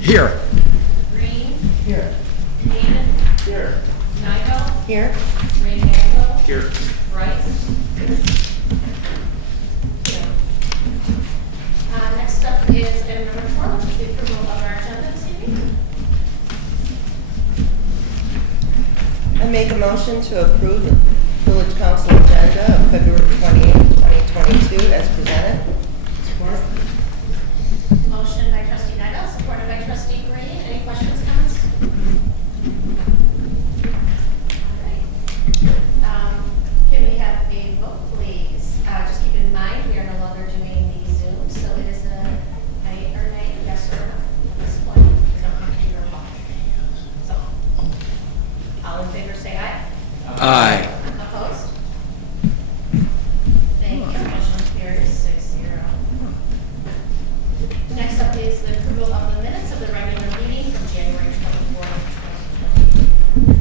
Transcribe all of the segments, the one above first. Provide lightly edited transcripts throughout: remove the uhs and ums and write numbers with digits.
Here. Green. Here. Hayden. Here. Nigel. Here. Randall. Here. Bryce. Here. Next up is item number 4, which is the approval of our agenda this evening. I make a motion to approve the Village Council agenda of February 28, 2022 as presented. Support. Motion by trustee Nigel, supported by trustee Green. Any questions, comments? All right. Can we have a vote, please? Just keep in mind, we are no longer doing the Zoom, so it is a aye or nay, yes or no at this point. We don't have to do roll call. So, all in favor say aye. Aye. Opposed? Thank you. Motion carries 6-0. Next up is the approval of the minutes of the regular meeting from January 24th, 2020.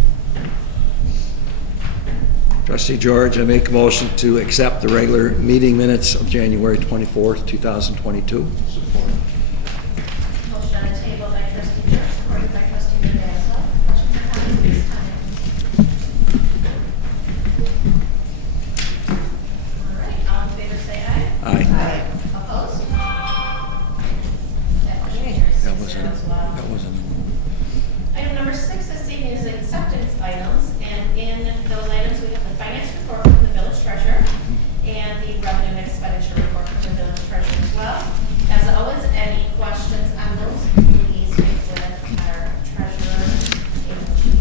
Trustee George, I make a motion to accept the regular meeting minutes of January 24th, 2022. Support. Motion on the table by trustee George, supported by trustee Randall. Questions or comments at this time? All right, all in favor say aye. Aye. Aye. Opposed? That motion carries That 6-0 was as well. that was Item number 6 this evening is acceptance items, and in those items we have the finance report from the village treasurer and the revenue and expenditure report from the village treasurer as well. As always, any questions on those, please speak with our treasurer and chief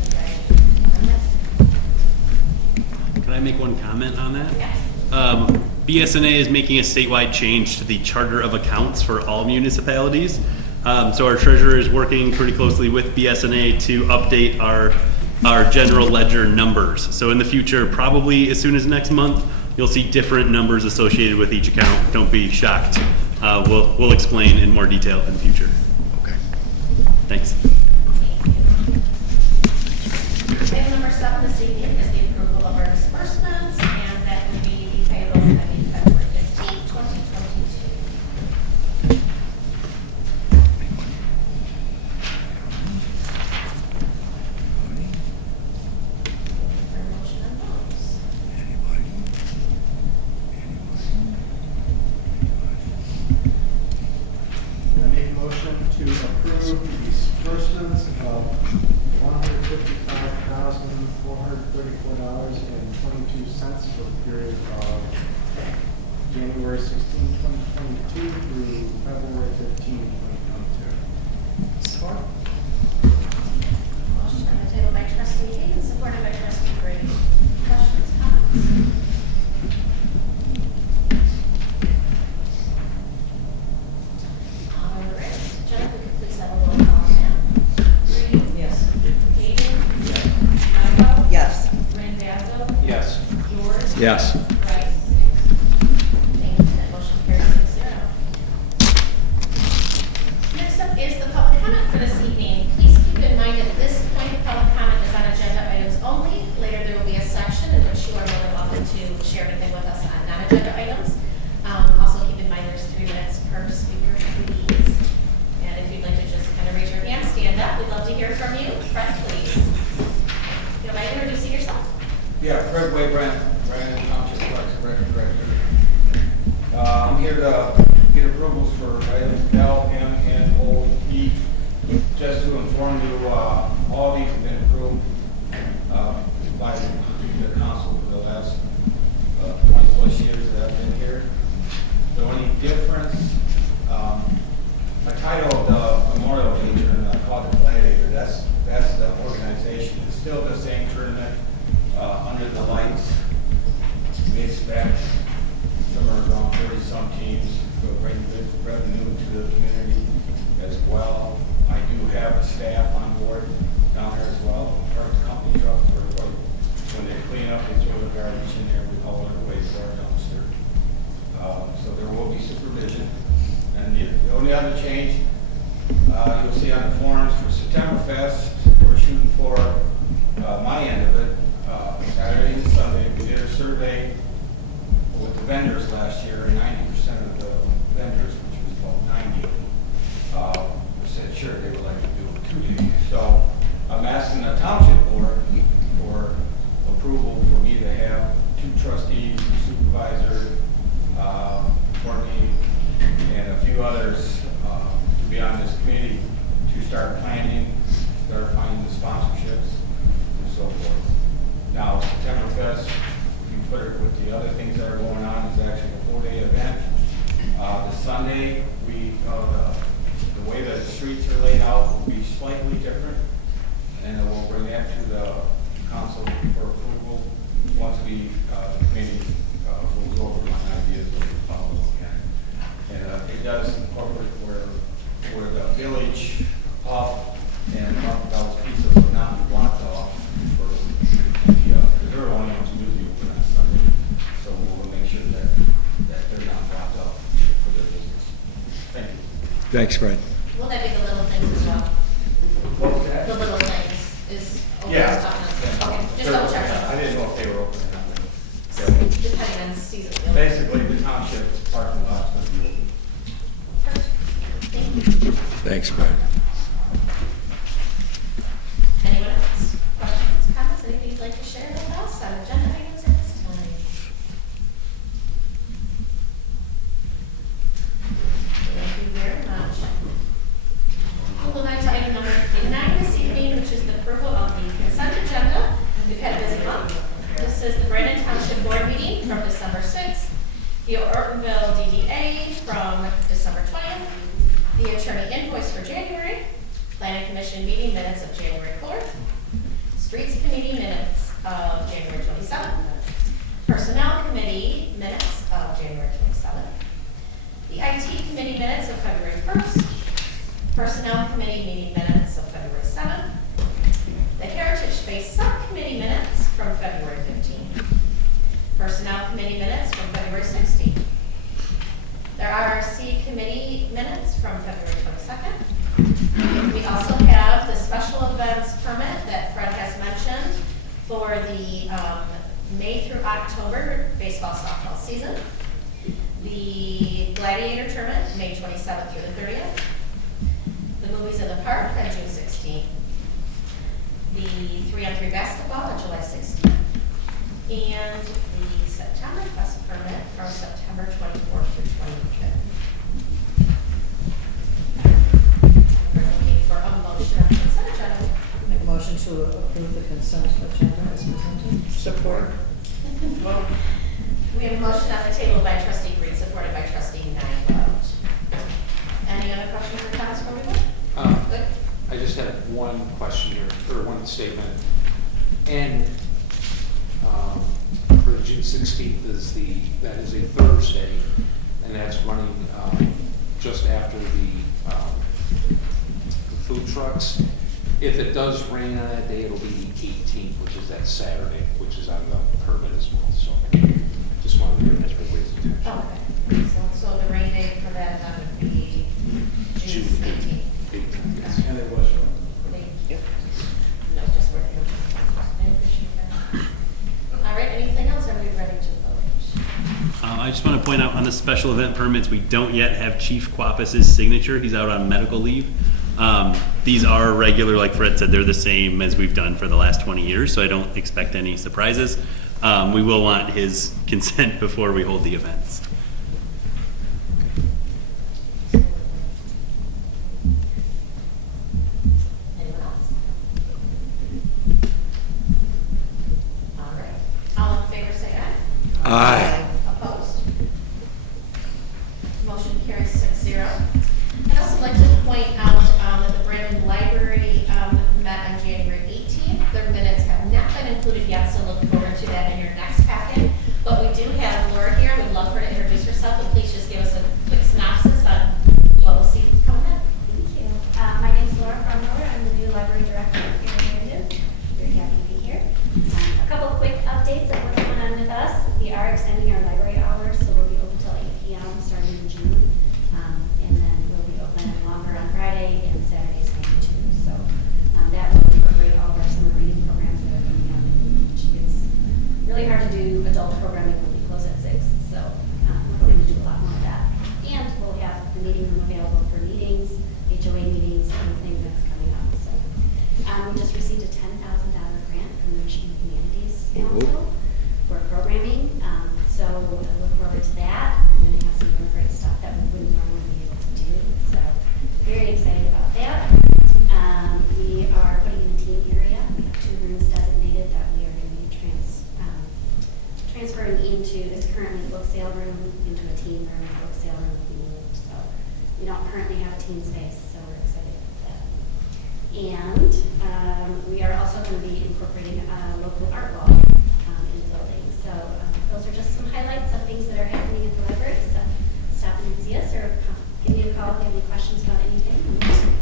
of Can I make one comment on that? Yes. BSNA is making a statewide change to the charter of accounts for all municipalities. So our treasurer is working pretty closely with BSNA to update our general ledger numbers. So in the future, probably as soon as next month, you'll see different numbers associated with each account. Don't be shocked. We'll explain in more detail in the future. okay. Thanks. Item number 7 this evening is the approval of our disbursements, and that would be the payables ending February 15th, 2022. For motion on those. I make a motion to approve the disbursements of $155,434.22 for the period of January 16, 2022 through February 15, 2022. Support. Motion on the table by trustee Hayden, supported by trustee Green. Questions, comments? All right, Jennifer, could you please have a roll call on that? Green. Yes. Hayden. Nigel. Yes. Randall. Yes. George. Yes. Bryce. Thank you. That motion carries 6-0. Next up is the public comment for this evening. Please keep Fred Way, Brandon Township Parks and Rec Director. I'm here to get approvals for items L, M, N, O, E. Just to inform you, all these have been approved by the council for the last 20 plus years that I've been here. The only difference, the title of the Memorial Day tournament, I call it Gladiator. That's the organization. It's still the same tournament under the lights. We expect somewhere around 30-some teams to bring good revenue to the community as well. I do have a staff on board down there as well. Park company trucks when they clean up, they throw the garbage in there, we haul it away to our dumpster. So there will be supervision. And the only other change you'll see on the forms for September Fest, we're shooting for my end of it, Saturday and Sunday. We did a survey with the vendors last year, and 90% of the vendors, which was about 90, said sure they would like to do 2 days. So I'm asking the township board for approval for me to have 2 trustees, a supervisor, for me, and a few others to be on this committee to start planning, start finding the sponsorships, and so forth. Now, September Fest, if you put it with the other things that are going on, is actually a 4-day event. The Sunday, the way the streets are laid out will be slightly different, and then we'll bring that to the council for approval once we, the committee, will go over my ideas of the follow again. And it does incorporate where the village up and Rockville's pizza will not be blocked off for the, because they're the only ones who do the open on Sunday. So we'll make sure that they're not blocked off for their business. Thank you. Thanks, Fred. Will that be the little things as well? What was that? The little things is open Yeah. stuff. Okay, just double check. I didn't know if they were open or not. Depending on season. Basically, the township parking lot's going to be open. Thank you. Thanks, Fred. Anyone else? Questions, comments, anything you'd like to share with us on agenda items at this time? Thank you very much. We'll move on to item number 9 this evening, which is the approval of the consent agenda. We've had a busy month. This is the Brandon Township Board meeting from December 6th, the Ortonville DDA from December 20th, the attorney invoice for January, Planning Commission meeting minutes of January 4th, Streets Committee minutes of January 27th, Personnel Committee minutes of January 27th, the IT Committee minutes of February 1st, Personnel Committee meeting minutes of February 7th, the Heritage Space Subcommittee minutes from February 15th, Personnel Committee minutes from February 16th, there are RC Committee minutes from February 22nd. We also have the special events permit that Fred has mentioned for the May through October baseball softball season. The Gladiator tournament, May 27th through the 30th. The Movies in the Park on June 16th. The 3-on-3 basketball on July 16th. And the September Fest permit from September 24th through 25th. We're looking for a motion on the consent agenda. Make a motion to approve the consent agenda as presented. Support. We have a motion on the table by trustee Green, supported by trustee Nyland. Any other questions or comments from anyone? Good. I just had one question here, or one statement. And for June 16th that is a Thursday, and that's running just after the food trucks. If it does rain on that day, it'll be the 18th, which is that Saturday, which is on the permit as well. So just wanted to bring that to everybody's attention. Oh, okay. So the rain date for that would be June 18th. 18th, yes. And it was. Yep. No, just working. I appreciate that. All right, anything else? Are we ready to vote? I just want to point out on the special event permits, we don't yet have Chief Quapis' signature. He's out on medical leave. These are regular, like Fred said, they're the same as we've done for the last 20 years, so I don't expect any surprises. we will want his consent before we hold the events. Anyone else? All right. All in favor, say aye. Aye. Opposed? Motion carries 6-0. I'd also like to point out that the Brandon Library met on January 18th. Their minutes have not been included yet, so look forward to that in your next packet. But we do have Laura here. We'd love for her to introduce herself, and please just give us a quick synopsis on what we'll see coming up. Thank you. My name is Laura Cromwell. I'm the new library director here in Brandon. Very happy to be here. A couple of quick updates of what's going on with us. We are extending our library hours, so we'll be open till 8 p.m. starting in June. And then we'll be open longer on Friday and Saturdays maybe too. So that will incorporate all of our summer reading programs that are coming up. It's really hard to do adult programming when we close at 6. So we're hoping to do a lot more of that. And we'll have the meeting room available for meetings, HOA meetings, anything that's coming up. So we just received a $10,000 grant from the Michigan Humanities Council for programming. So I look forward to that. We're going to have some really great stuff that we wouldn't normally be able to do. So very excited about that. We are putting in a teen area. We have 2 rooms designated that we are going to be transferring into. There's currently a book sale room into a teen room. A book sale room will be moved. So we don't currently have a teen space, so we're excited about that. And we are also going to be incorporating a local art wall in the building. So those are just some highlights of things that are happening at the library. So stop in and see us or give me a call if you have any questions about anything.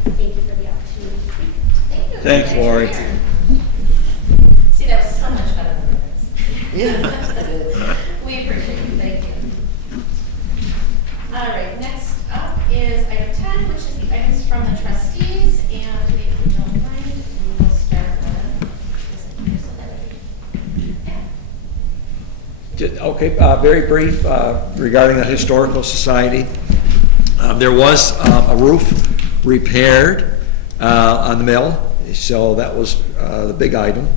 And thank you for the opportunity to speak. Thank you. Thanks, Lori. See, that was so much better than minutes. Yeah. We appreciate you. Thank you. All right, next up is item 10, which is the items from the trustees. And if you don't mind, we will start with Okay, very brief regarding the Historical Society. There was a roof repaired on the mill, so that was the big item.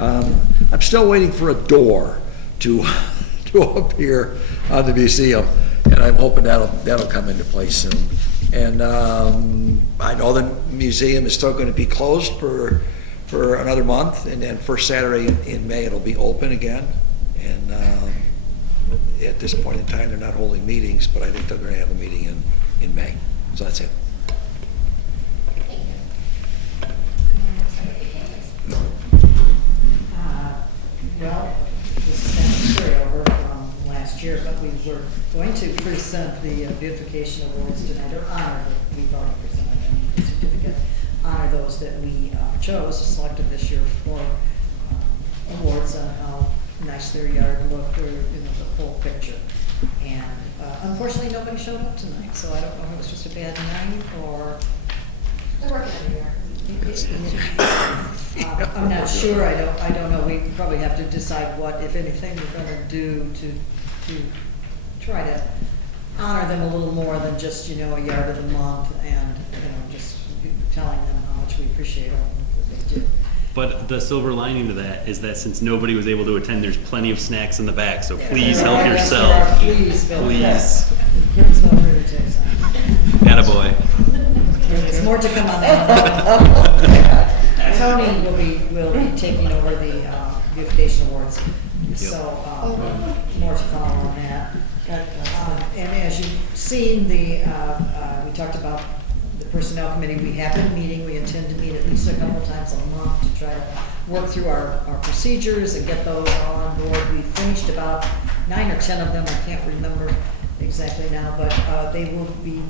I'm still waiting for a door to appear on the museum, and I'm hoping that'll come into place soon. And I know the museum is still going to be closed for another month, and then first Saturday in May it'll be open again. And at this point in time, they're not holding meetings, but I think they're going to have a meeting in May. So that's it. Thank you. Well, this is kind of carryover from last year, but we were going to present the beautification awards tonight, or honor, we've already presented them, the certificate, honor those that we chose, selected this year for awards on how nice their yard looked, or the whole picture. And unfortunately, nobody showed up tonight, so I don't know if it was just a bad night or. We're working on your. I'm not sure. I don't know. We probably have to decide what, if anything, we're going to do to try to honor them a little more than just a yard of the month, and just telling them how much we appreciate all that they do. But the silver lining to that is that since nobody was able to attend, there's plenty of snacks in the back, so please help yourself. Please, Bill. Please. Here's what we're going to take some. Attaboy. There's more to come on that. Tony will be taking over the beautification awards, so more to come on that. And as you've seen, we talked about the personnel committee. We have been meeting. We intend to meet at least a couple times a month to try to work through our procedures and get those all on board. We finished about 9 or 10 of them. I can't remember exactly now, but they will be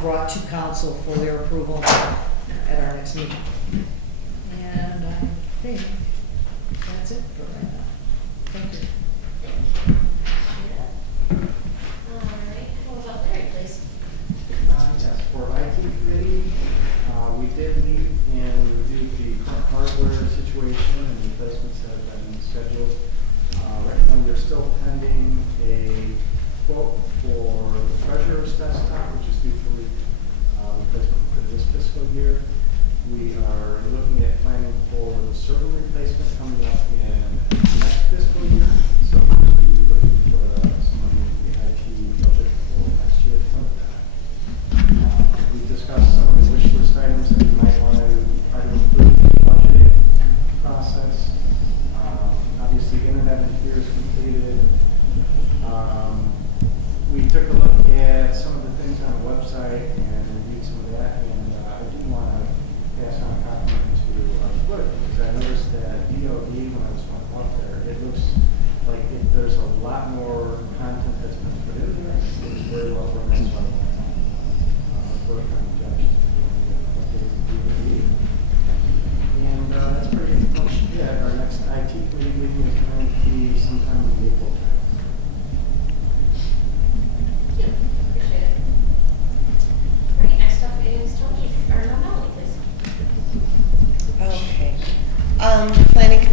brought to council for their approval at our next meeting. And I think that's it for right now. Thank you. All right, what about Larry, please? Yes, for IT committee, we did meet and review the current hardware situation and replacements that have been scheduled. Right now, we're still pending a quote for the treasurer's desktop, which is due for replacement for this fiscal year. We are looking at planning for the server replacement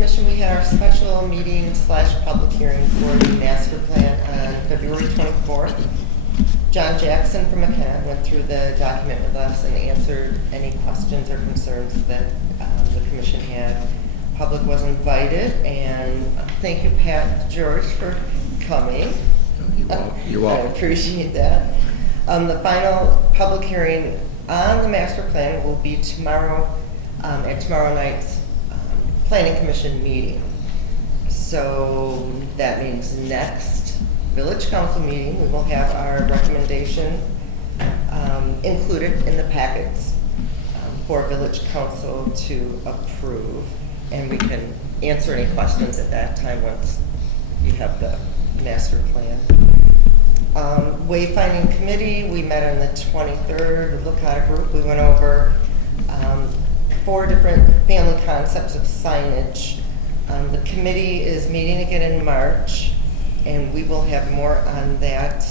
Commission, we had our special meeting / public hearing for the master plan on February 24th. John Jackson from McKenna went through the document with us and answered any questions or concerns that the commission had. Public was invited, and thank you, Pat George, for coming. You're welcome. I appreciate that. The final public hearing on the master plan will be tomorrow, at tomorrow night's planning commission meeting. So that means next village council meeting, we will have our recommendation included in the packets for village council to approve. And we can answer any questions at that time once you have the master plan. Wayfinding committee, we met on the 23rd, the Lakota group. We went over 4 different family concepts of signage. The committee is meeting again in March, and we will have more on that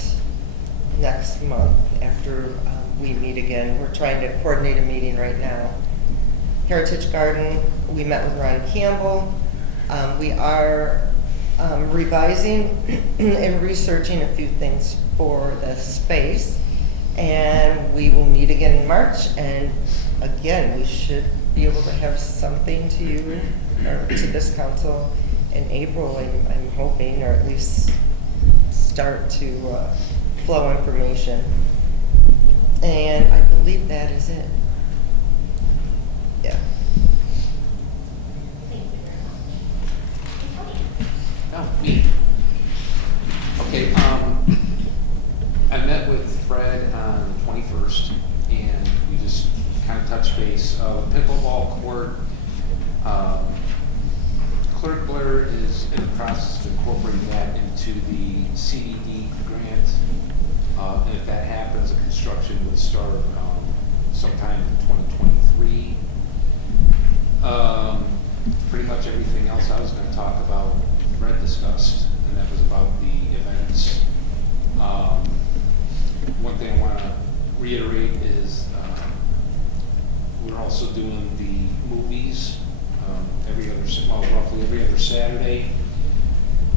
next month after we meet again. We're trying to coordinate a meeting right now. Heritage Garden, we met with Ron Campbell. We are revising and researching a few things for the space, and we will meet again in March, and again, we should be able to have something to you, or to this council in April, I'm hoping, or at least start to flow information. And I believe that is it. Yeah. Thank you very much. No, me. Okay, I met with Fred on the 21st, and we just kind of touched base. The Pickleball Court, Clerk Blair is in the process of incorporating that into the CDD grant. And if that happens, the construction would start sometime in 2023. Pretty much everything else I was going to talk about, Fred discussed, and that was about the events. One thing I want to reiterate is we're also doing the movies roughly every other Saturday.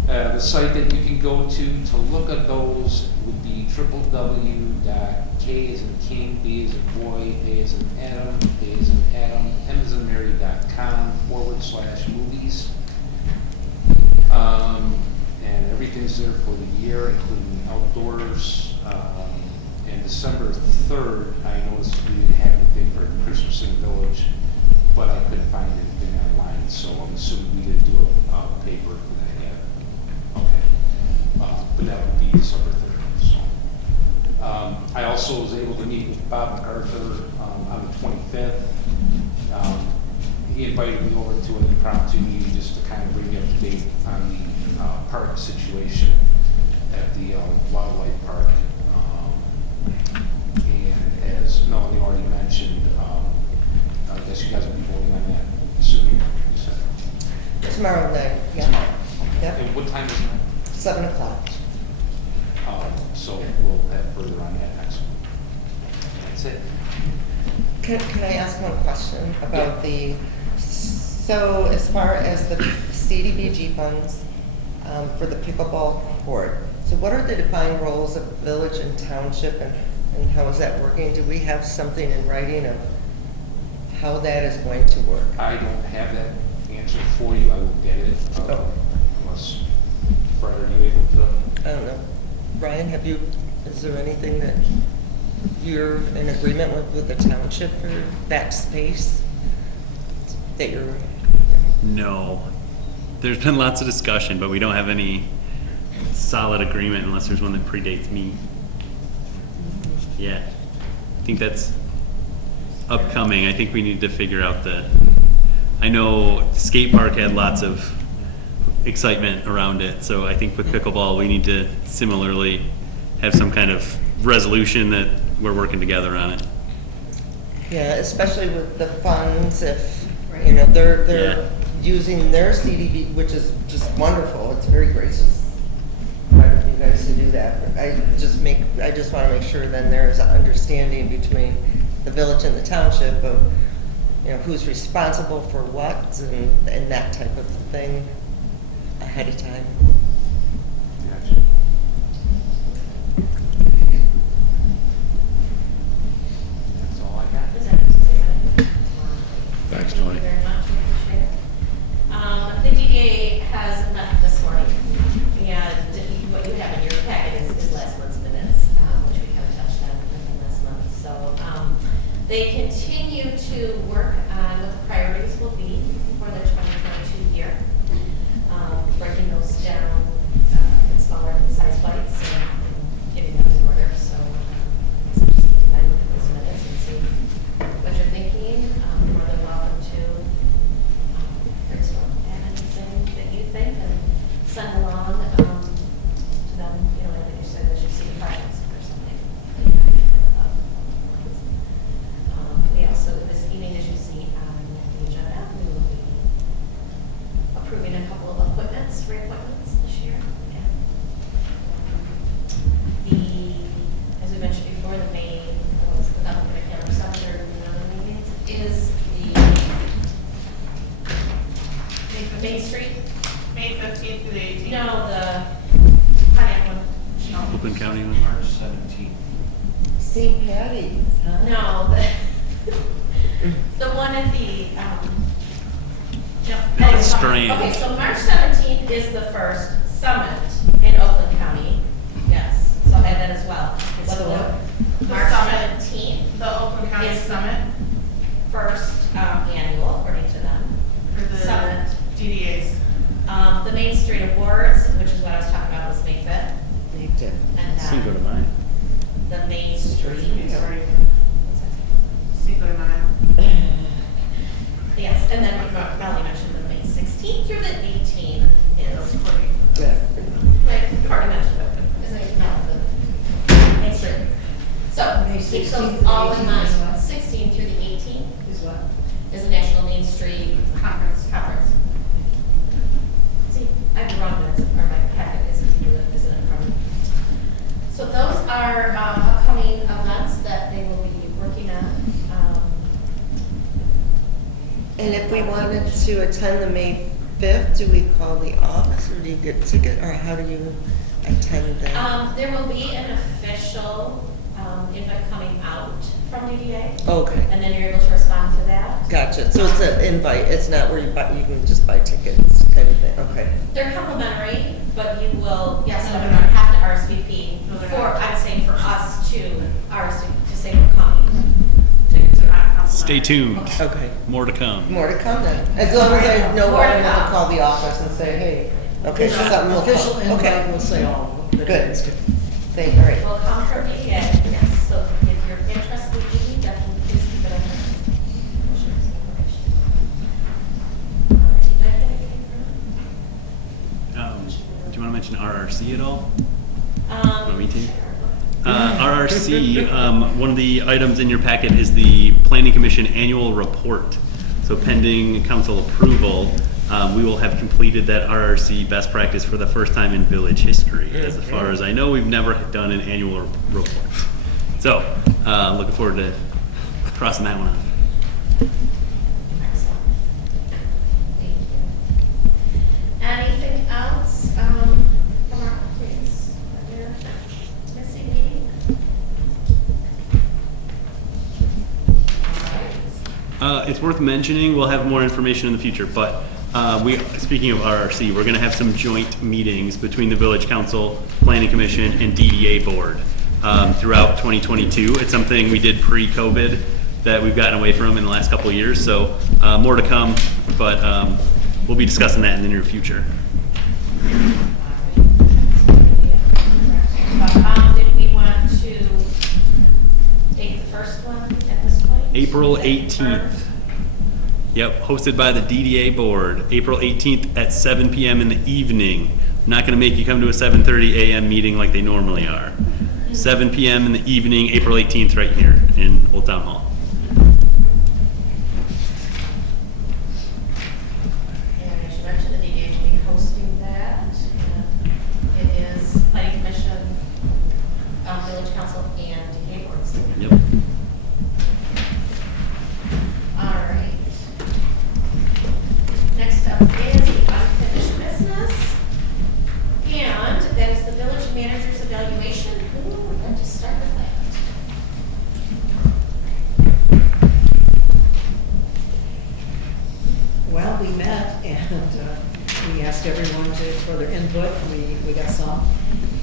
The site that you can go to look at those would be www.k as in King, B as in boy, A as in Adam, A as in Adam, M as in Mary.com/movies. And everything's there for the year, including outdoors. And December 3rd, I noticed we didn't have anything for Christmas in the Village, but I couldn't find anything online, so I'm assuming we didn't do a paper for that yet. Okay. But that would be December 3rd. So, I also was able to meet with Bob MacArthur on the 25th. He invited me over to an impromptu meeting just to kind of bring me up to date on the park situation at the wildlife park. And as Melanie already mentioned, I guess you guys will be voting on that soon, you said? Tomorrow night, yeah. Tomorrow. Yep. And what time is it? 7 o'clock. So we'll have further on that next week. That's it. Can I ask one question about so as far as the CDBG funds for the pickleball court, so what are the defined roles of village and township, and how is that working? Do we have something in writing of how that is going to work? I don't have that answer for you. I will get it. Unless, Fred, are you able to? I don't know. Brian, is there anything that you're in agreement with the township for that space that you're? No. There's been lots of discussion, but we don't have any solid agreement unless there's one that predates me. Yeah. I think that's upcoming. I think we need to figure out I know skate park had lots of excitement around it, so I think with pickleball we need to similarly have some kind of resolution that we're working together on it. Yeah, especially with the funds, if, you know, they're using their CDB, which is just wonderful. It's very gracious of you guys to do that. But I just want to make sure then there is an understanding between the village and the township of who's responsible for what and that type of thing ahead of time. Gotcha. That's all I got. Is that what you said? Thanks, Thank Tony. you very much, we appreciate it. The DDA has met this morning, and what you have in your packet is last month's minutes, which we kind of touched on last month. So they continue to work on what the priorities will be for the 2022 year, breaking those down in smaller size bites and getting them in order. So just keep in mind, look at those minutes and see what you're thinking. You're more than welcome to brainstorm and anything that you think and send along to them, like you said, as you see the projects or something. We also, this evening, as you see on the agenda, we will be approving a couple of reappointments this year. As we mentioned before, the main, without looking at calendar, some of the meetings is the Main Street. May 15th through the 18th. No, the Pontiac one. Oakland County one. March 17th. St. Patty's, huh? No, the one at the, At the Strand. Okay, so March 17th is the first summit in Oakland County. Yes, so I had that as well. It's the what? The March summit. 17th, The Oakland County Yes. Summit first annual, according to them. for the Summit. DDAs. The Main Street Awards, which is what I was talking about, was May 5th. They did. And Cinco de then Mayo. the Main Street. Sorry. What's that? Cinco de Mayo. Yes, and then Melanie mentioned the May 16th through the 18th is, Yeah. like, Courtney mentioned, but isn't it not the Main Street? So, May keep 16th those through all in 18th mind. is what? 16th through the 18th Is what? is the National Main Street Conference. Conference. See, I have the wrong minutes, or my packet isn't in front of me. So those are upcoming events that they will be working on. And if we wanted to attend the May 5th, do we call the office or do you get a ticket or how do you attend that? There will be an official invite coming out from DDA, Okay, and then you're able to respond to that. gotcha. So it's an invite, it's not where you can just buy tickets kind of thing, okay. They're complimentary, but you will, yes, no, you don't have to RSVP No, they're for, not. I'd say for us to RSVP, to say we're coming. Tickets are not complimentary. Stay tuned. Okay, More to come. more to come then. As long as I know More when to I'm gonna come. call the office and say, hey, okay, so something will Official come. invite Okay, will say all. good. Thank, all right. Will come from DDA, yes, so if you're interested in DDA, definitely please keep it on your list. All right, did I get anything from Do you want to mention RRC at all? Want me to? RRC, one of the items in your packet is the Planning Commission annual report. So pending council approval, we will have completed that RRC best practice for the first time in village history. As far as I know, we've never done an annual report. So, looking forward to crossing that one off. Excellent. Thank you. Anything else from our updates that we're missing meeting? All right. It's worth mentioning, we'll have more information in the future, but speaking of RRC, we're going to have some joint meetings between the Village Council, Planning Commission, and DDA Board throughout 2022. It's something we did pre-COVID that we've gotten away from in the last couple of years, so more to come, but we'll be discussing that in the near future. Did we want to take the first one at this point? April Is that 18th. Yep, hosted by the DDA Board, April 18th at 7 p.m. in the evening. Not going to make you come to a 7:30 a.m. meeting like they normally are. 7 p.m. in the evening, April 18th, right here in Old Town Hall. And I should mention the DDA will be hosting that. It is Planning Commission, Village Council, and DDA Board. Yep. All right. we asked everyone for their input, we got some,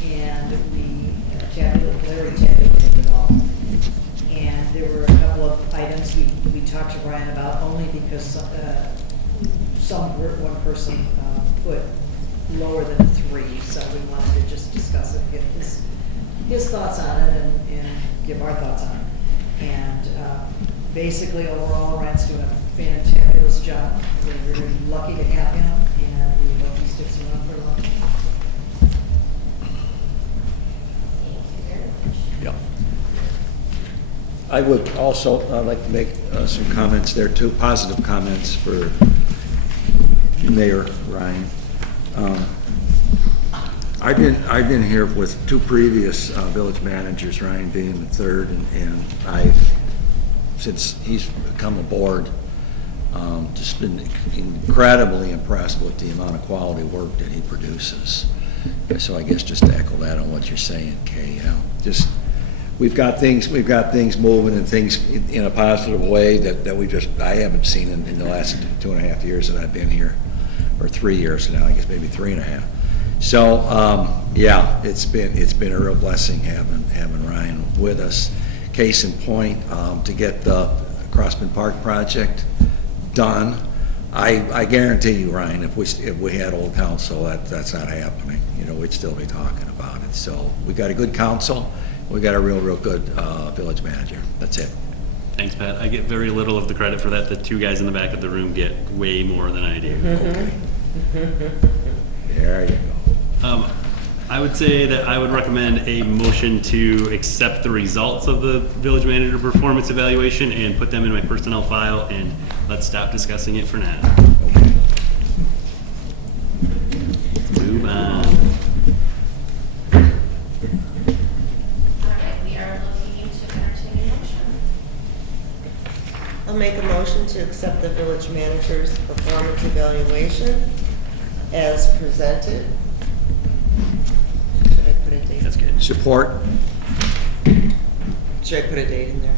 and we tabulated it all. And there were a couple of items we talked to Ryan about only because one person put lower than 3, so we wanted to just discuss it, get his thoughts on it and give our thoughts on it. And basically overall, Ryan's doing a fantabulous job. We're very lucky to have him, and we hope he sticks around for a long time. Thank you very much. Yeah. I would also like to make some comments there too, positive comments for Mayor Ryan. I've been here with 2 previous village managers, Ryan being the third, and I've, since he's come aboard, just been incredibly impressed with the amount of quality work that he produces. So I guess just to echo that on what you're saying, Kay, just we've got things moving and things in a positive way that I haven't seen in the last 2.5 years that I've been here, or 3 years now, I guess maybe 3.5. So yeah, it's been a real blessing having Ryan with us. Case in point, to get the Crossman Park project done, I guarantee you, Ryan, if we had old council, that's not happening. We'd still be talking about it. So we got a good council, we got a real good village manager. That's it. Thanks, Pat. I get very little of the credit for that. The 2 guys in the back of the room get way more than I do. Okay. There you go. I would say that I would recommend a motion to accept the results of the village manager performance evaluation and put them in my personnel file, and let's stop discussing it for now. Okay. Let's move on. All right, we are looking to entertain a motion. I'll make a motion to accept the village manager's performance evaluation as presented. Should I put a date? That's good. Support. Should I put a date in there?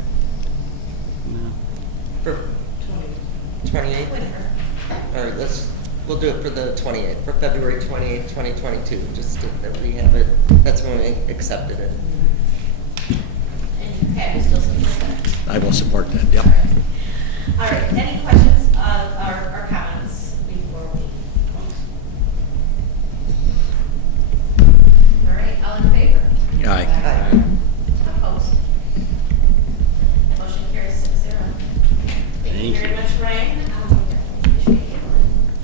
No. For 28th? Whatever. Or we'll do it for the 28th, for February 28th, 2022, just that we have it, that's when we accepted it. And Pat, you still support that? I will support that, yep. All right, any questions of our comments before we close? All right, all in favor? Aye. Aye. Opposed? Motion carries 6-0. Thank you Thank very you. much, Ryan. We definitely appreciate you,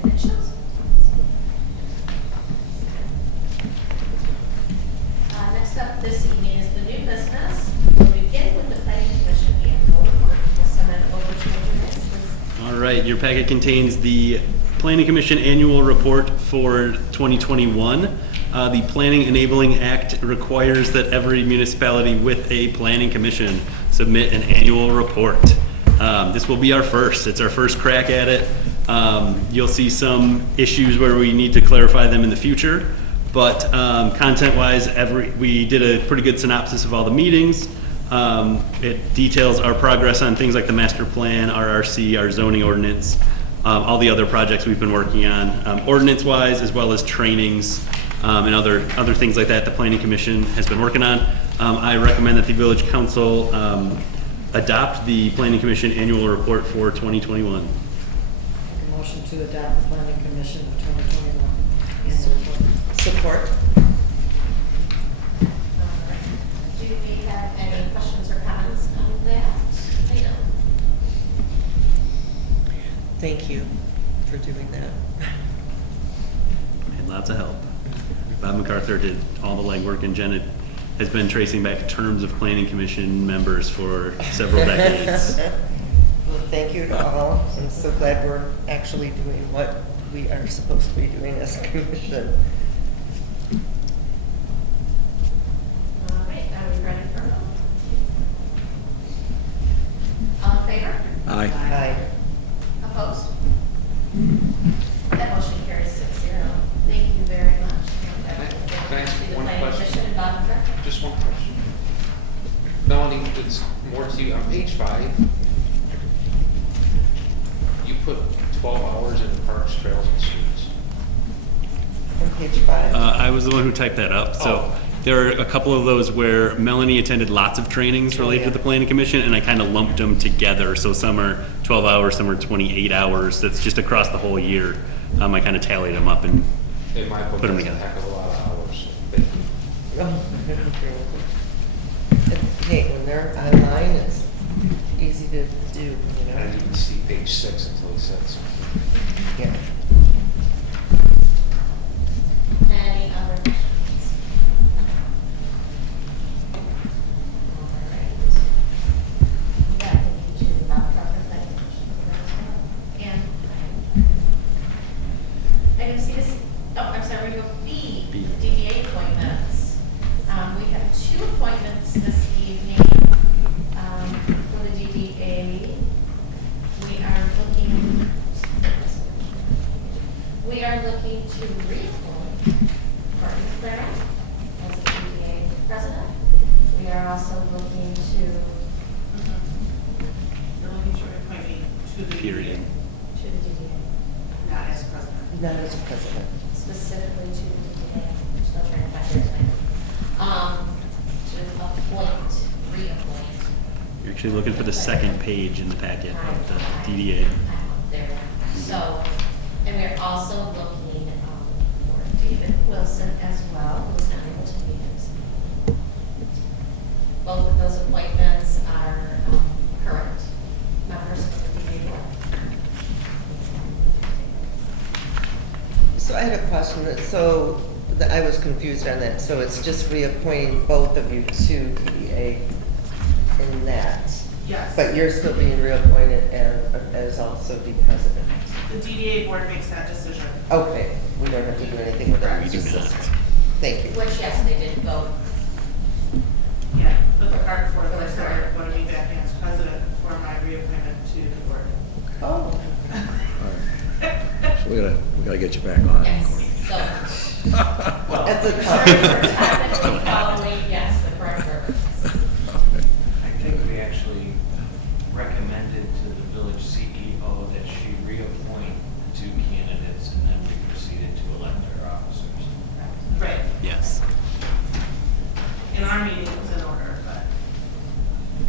and it shows. Next up this evening is the new business. We'll begin with the planning commission annual report. We'll send it over to you guys, please. All right, your packet contains the Planning Commission Annual Report for 2021. The Planning Enabling Act requires that every municipality with a planning commission submit an annual report. This will be our first. It's our first crack at it. You'll see some issues where we need to clarify them in the future, but content-wise, we did a pretty good synopsis of all the meetings. It details our progress on things like the master plan, RRC, our zoning ordinance, all the other projects we've been working on, ordinance-wise, as well as trainings and other things like that the Planning Commission has been working on. I recommend that the Village Council adopt the Planning Commission Annual Report for 2021. Make a motion to adopt the planning commission of 2021 annual report. Support. Do we have any questions or comments on that item? Thank you for doing that. And lots of help. Bob MacArthur did all the legwork, and Janet has been tracing back terms of Planning Commission members for several decades. Well, thank you to all. I'm so glad we're actually doing what we are supposed to be doing as a commission. All right, are we ready for a vote? All in favor? Aye. Aye. Opposed? That motion carries 6-0. Thank you very much. Can I ask Be the one planning question? commission and Bob MacArthur. Just one question. Melanie, it's more to you. On page 5, you put 12 hours in parks, trails, and streets? On page 5. I was the one who typed that up, so there are a couple of those where Melanie attended lots of trainings related to the planning commission, and I kind of lumped them together, so some are 12 hours, some are 28 hours, that's just across the whole year. I kind of tallied them up and In my book, Put 'em that's a together. heck of a lot of hours. Thank you. Hey, when they're online, it's easy to do, I didn't even see page 6 until he said something. Yeah. Any other questions? All right. Yeah, I think you should about proper planning commission for that as well. And item C is, oh, I'm sorry, we're going to go B, DDA appointments. We have 2 appointments this evening for the DDA. We are looking to reappoint Martin McLaren as the DDA president. We are also looking to, You're looking to appoint me to the. period. to the DDA, Not as president. Not as president. specifically to the DDA. I'm still trying to find his name. To appoint, reappoint. You're actually looking for the second page in the packet of the DDA. I'm up there. So, and we're also looking for David Wilson as well, who was not able to meet us. Both of those appointments are current members of the DDA board. So I had a question, I was confused on that, so it's just reappointing both of you to DDA in that? Yes. But you're still being reappointed as also the president? The DDA board makes that decision. Okay, we don't have to do anything with that. We do it's just- not. Thank you. Which, yes, they did vote. Yeah, but the card for the start, going to be back as president for my reappointment to the board. Oh. So we gotta get you back on. Yes, so. That's a Technically, probably, yes, the correct verb. I think we actually recommended to the village CEO that she reappoint the 2 candidates, and then we proceeded to elect our officers. Right. Yes. In our meeting, it was in order, but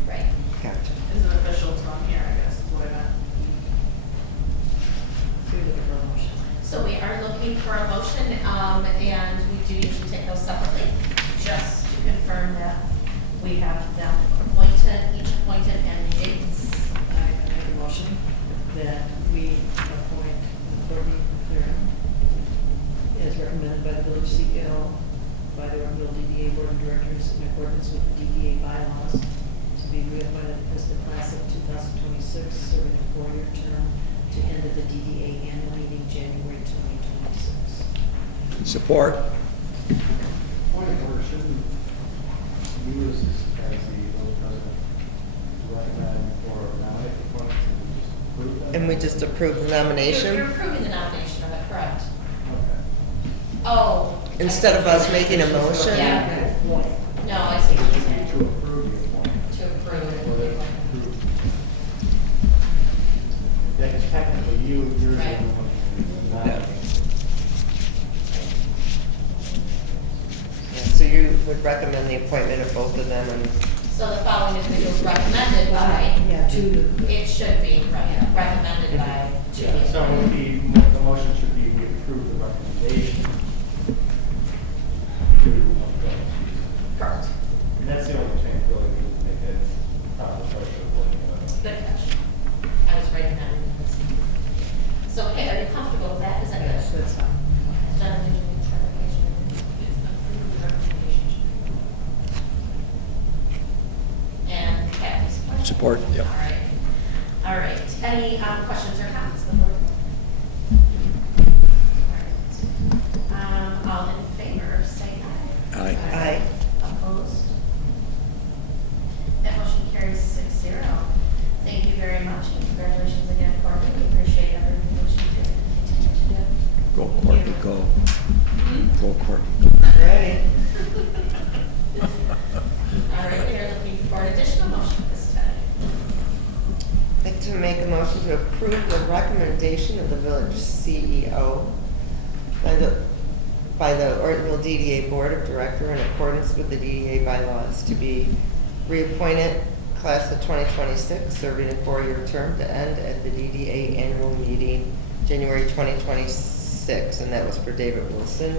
Right. Gotcha. as an official from here, I guess, is what I meant. You're looking for a motion. So we are looking for a motion, and we do usually take those separately, just to confirm that we have them appointed, each appointed and dates. I make a motion that we appoint Courtney McLaren as recommended by the village CEO, by the Ortonville DDA Board of Directors in accordance with the DDA bylaws, to be reappointed as the class of 2026, serving a 4-year term to end at the DDA annual meeting January 2026. Support? Point of order, shouldn't you as the village president recommend for nominate appointments and we just approve them? And we just approve the You're nomination? approving the nomination of it, correct? Okay. Oh. Instead of us making a motion? Yeah. No, I see what you're saying. To approve the appointment. To approve Or the that appointment. approve. Yeah, because technically you're the Right. one nominating. Yeah, so you would recommend the appointment of both of them and, So the following individuals recommended by, Yeah, to the. it should be, right, recommended by two. Yeah, so the motion should be we approve the recommendation to Correct. And that's the only change really we need to make it proper social voting. Good catch. I was writing that in. So, okay, are you comfortable with that? Is that good? Yes, that's fine. Done, did you need clarification? And Kathy, support? Support, yep. All right. All right. Any questions or the recommendation of the village CEO by the Ortonville DDA Board of Director in accordance with the DDA bylaws to be reappointed class of 2026, serving a 4-year term to end at the DDA annual meeting January 2026, and that was for David Wilson.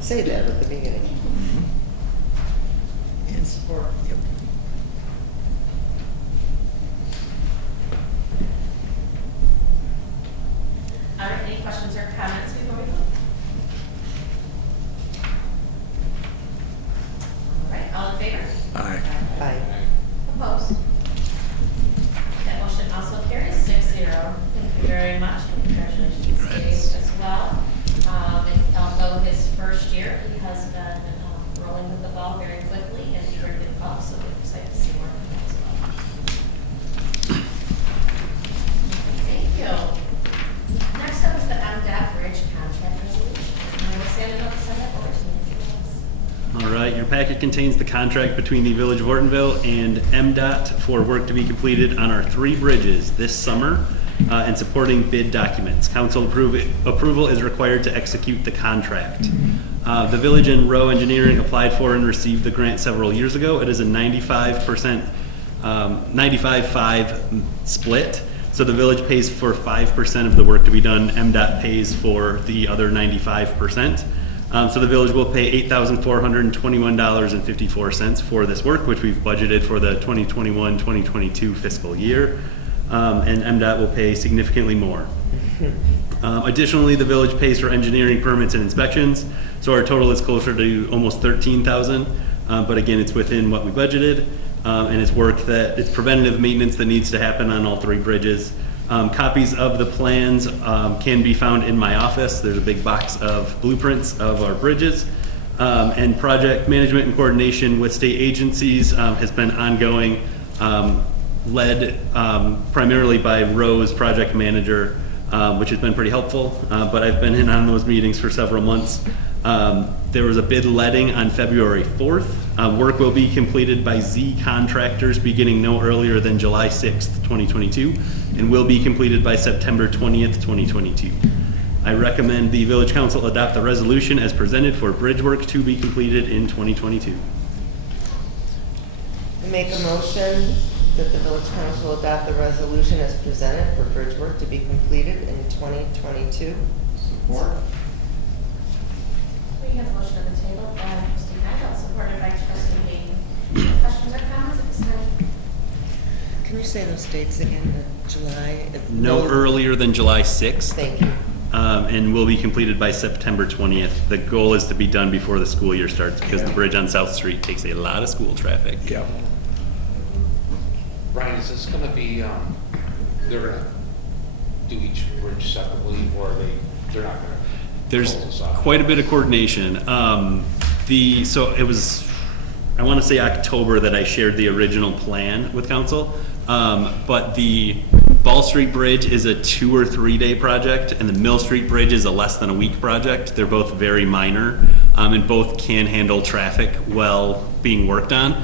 Say that at the beginning. In support. Yep. All right, any questions or comments before we vote? All right, all in favor? Aye. Aye. Opposed? That motion also carries 6-0. Thank you very much. Congratulations, Congrats. Dave, as well. And although his first year, he has been rolling with the ball very quickly and turned it up, so we're excited to see more of him as well. Thank you. Next up is the MDOT Bridge contract resolution. I will send it over to you. All right, your packet contains the contract between the Village of Ortonville and MDOT for work to be completed on our 3 bridges this summer and supporting bid documents. Council approval is required to execute the contract. The Village and Rowe Engineering applied for and received the grant several years ago. It is a 95%, 95-5 split. So the village pays for 5% of the work to be done. MDOT pays for the other 95%. So the village will pay $8,421.54 for this work, which we've budgeted for the 2021-2022 fiscal year. And MDOT will pay significantly more. Additionally, the village pays for engineering permits and inspections. So our total is closer to almost $13,000. But again, it's within what we budgeted. And it's work that, it's preventative maintenance that needs to happen on all 3 bridges. Copies of the plans can be found in my office. There's a big box of blueprints of our bridges. And project management and coordination with state agencies has been ongoing, led primarily by Rowe's project manager, which has been pretty helpful. But I've been in on those meetings for several months. There was a bid letting on February 4th. Work will be completed by Z Contractors beginning no earlier than July 6th, 2022, and will be completed by September 20th, 2022. I recommend the Village Council adopt the resolution as presented for bridge work to be completed in 2022. I make a motion that the village council adopt the resolution as presented for bridge work to be completed in 2022. Support. We have a motion on the table by trustee Nigel, supported by trustee Hayden. Any questions or comments at this time? Can you say those dates again? July? No earlier than July 6th. Thank you. And will be completed by September 20th. The goal is to be done before the school year starts because the bridge on South Street takes a lot of school traffic. Yep. Ryan, is this gonna be, they're gonna do each bridge separately, or they're not gonna? There's pull this off? quite a bit of coordination. So it was, I want to say October that I shared the original plan with council. But the Ball Street Bridge is a 2 or 3 day project, and the Mill Street Bridge is a less than a week project. They're both very minor, and both can handle traffic while being worked on.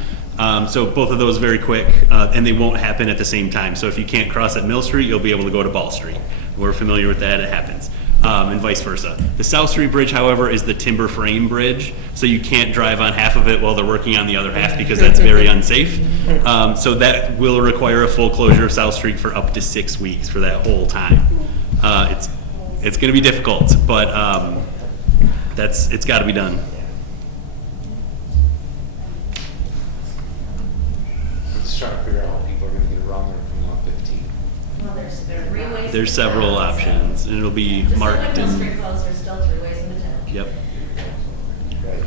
So both of those very quick, and they won't happen at the same time. So if you can't cross at Mill Street, you'll be able to go to Ball Street. We're familiar with that, it happens. And vice versa. The South Street Bridge, however, is the timber frame bridge, so you can't drive on half of it while they're working on the other half because that's very unsafe. So that will require a full closure of South Street for up to 6 weeks for that whole time. It's going to be difficult, but it's got to be done. Let's try to figure out how people are gonna get around there coming off 15. Well, there's 3 ways. There's several options, and it'll be Just marked like Mill in. Street closed, there's still 3 ways in the town. Yep. Right.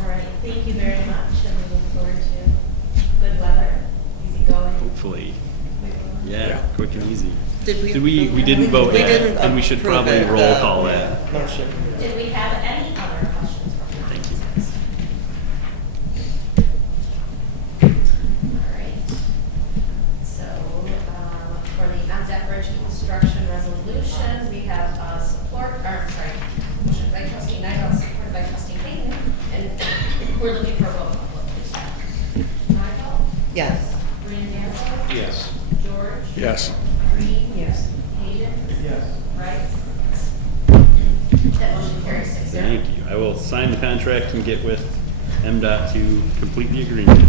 All right, thank you very much, and we look forward to good weather, easy going. Hopefully. Yeah, quick and easy. Did We didn't vote We yet, didn't and we should approve probably it, roll call that. Motion. Did we have any other questions from Thank you. All right. So, for the MDOT Bridge construction resolution, we have motion by trustee Nigel, supported by trustee Hayden, and we're looking for a roll call, please. Nigel? Yes. Randall? Yes. George? Yes. Yes. Green. Yes. Hayden. Yes. Wright. That motion carries 6-0. Thank you. I will sign the contract and get with MDOT to complete the agreement.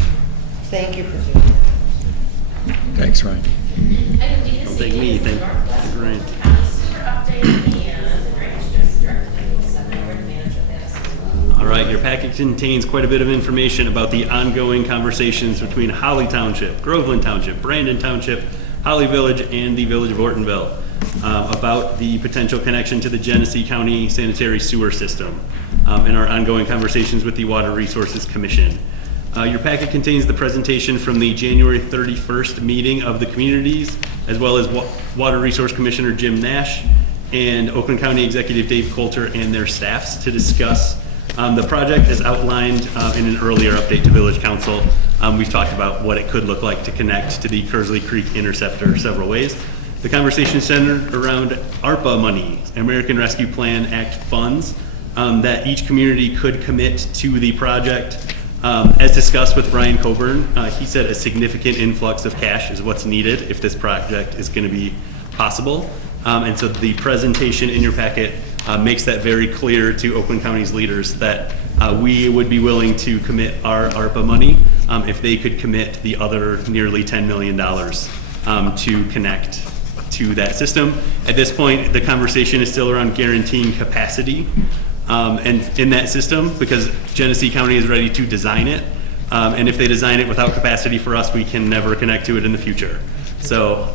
Thank you for doing that. Thanks, Ryan. Item D this Don't thank me, evening is the thank Northwest the grant. Oakland County Sewer Update and the Drainage District. I will send over to manager that as well. All right, your packet contains quite a bit of information about the ongoing conversations between Holly Township, Groveland Township, Brandon Township, Holly Village, and the Village of Ortonville about the potential connection to the Genesee County sanitary sewer system and our ongoing conversations with the Water Resources Commission. Your packet contains the presentation from the January 31st meeting of the communities, as well as Water Resource Commissioner Jim Nash and Oakland County Executive Dave Coulter and their staffs to discuss the project as outlined in an earlier update to Village Council. We've talked about what it could look like to connect to the Kearsley Creek Interceptor several ways. The conversation centered around ARPA money, American Rescue Plan Act funds, that each community could commit to the project. As discussed with Brian Coburn, he said a significant influx of cash is what's needed if this project is going to be possible. And so the presentation in your packet makes that very clear to Oakland County's leaders that we would be willing to commit our ARPA money if they could commit the other nearly $10 million to connect to that system. At this point, the conversation is still around guaranteeing capacity and in that system, because Genesee County is ready to design it. And if they design it without capacity for us, we can never connect to it in the future. So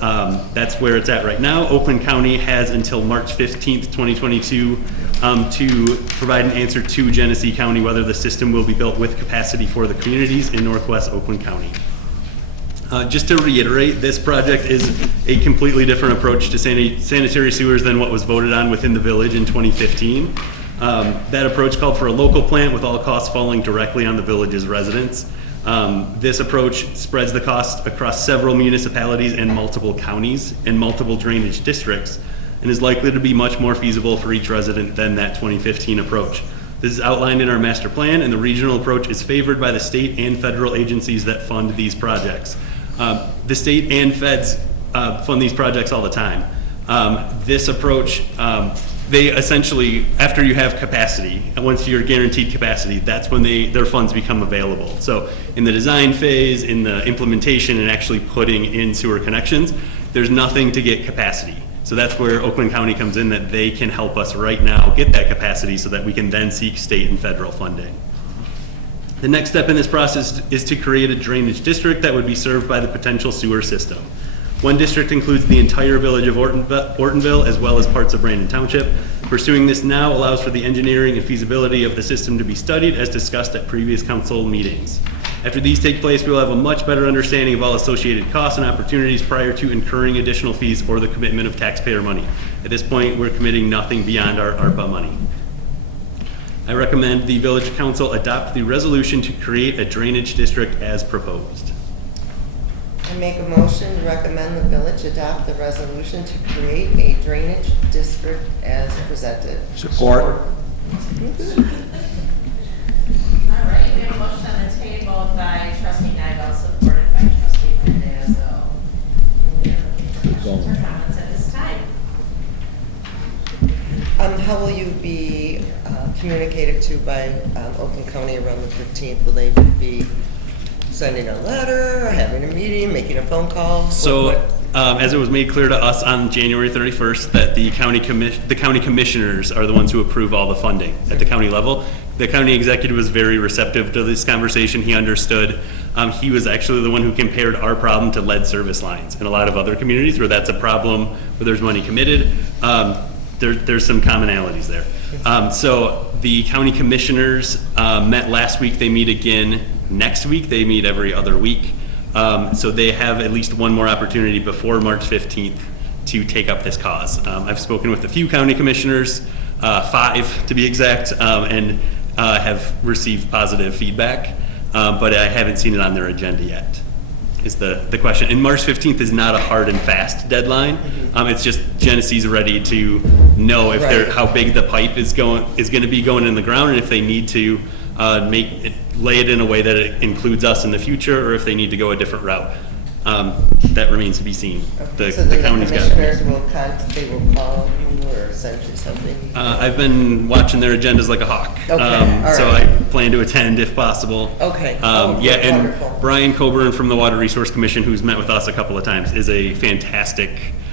that's where it's at right now. Oakland County has until March 15th, 2022 to provide an answer to Genesee County whether the system will be built with capacity for the communities in Northwest Oakland County. Just to reiterate, this project is a completely different approach to sanitary sewers than what was voted on within the village in 2015. That approach called for a local plant with all costs falling directly on the village's residents. This approach spreads the cost across several municipalities and multiple counties and multiple drainage districts, and is likely to be much more feasible for each resident than that 2015 approach. This is outlined in our master plan, and the regional approach is favored by the state and federal agencies that fund these projects. The state and feds fund these projects all the time. This approach, they essentially, after you have capacity, and once you're guaranteed capacity, that's when their funds become available. So in the design phase, in the implementation, and actually putting in sewer connections, there's nothing to get capacity. So that's where Oakland County comes in, that they can help us right now get that capacity so that we can then seek state and federal funding. The next step in this process is to create a drainage district that would be served by the potential sewer system. One district includes the entire village of Ortonville as well as parts of Brandon Township. Pursuing this now allows for the engineering and feasibility of the system to be studied as discussed at previous council meetings. After these take place, we will have a much better understanding of all associated costs and opportunities prior to incurring additional fees or the commitment of taxpayer money. At this point, we're committing nothing beyond our ARPA money. I recommend the Village Council adopt the resolution to create a drainage district as proposed. I make a motion to recommend the village adopt the resolution to create a drainage district as presented. Support. All right, we have a motion on the table by trustee Nivell, supported by trustee Mendoza. We are looking for questions or comments at this time. How will you be communicated to by Oakland County around the 15th? Will they be sending a letter, having a meeting, making a phone call? So, as it was made clear to us on January 31st, that the county commissioners are the ones who approve all the funding at the county level. The county executive was very receptive to this conversation. He understood. He was actually the one who compared our problem to lead service lines. In a lot of other communities where that's a problem, where there's money committed, there's some commonalities there. So the county commissioners met last week. They meet again next week. They meet every other week. So they have at least one more opportunity before March 15th to take up this cause. I've spoken with a few county commissioners, 5 to be exact, and have received positive feedback, but I haven't seen it on their agenda yet, is the question. And March 15th is not a hard and fast deadline. It's just Genesee's ready to know if they're, how big the pipe is going to be going in the ground, and if they need to lay it in a way that it includes us in the future, or if they need to go a different route. That remains to be seen. So The then county's the got. commissioners will they will call you or send you something? I've been watching their agendas like a hawk. Okay, all So right. I plan to attend if possible. Okay. Yeah, and Wonderful. Brian Coburn from the Water Resource Commission, who's met with us a couple of times, is a fantastic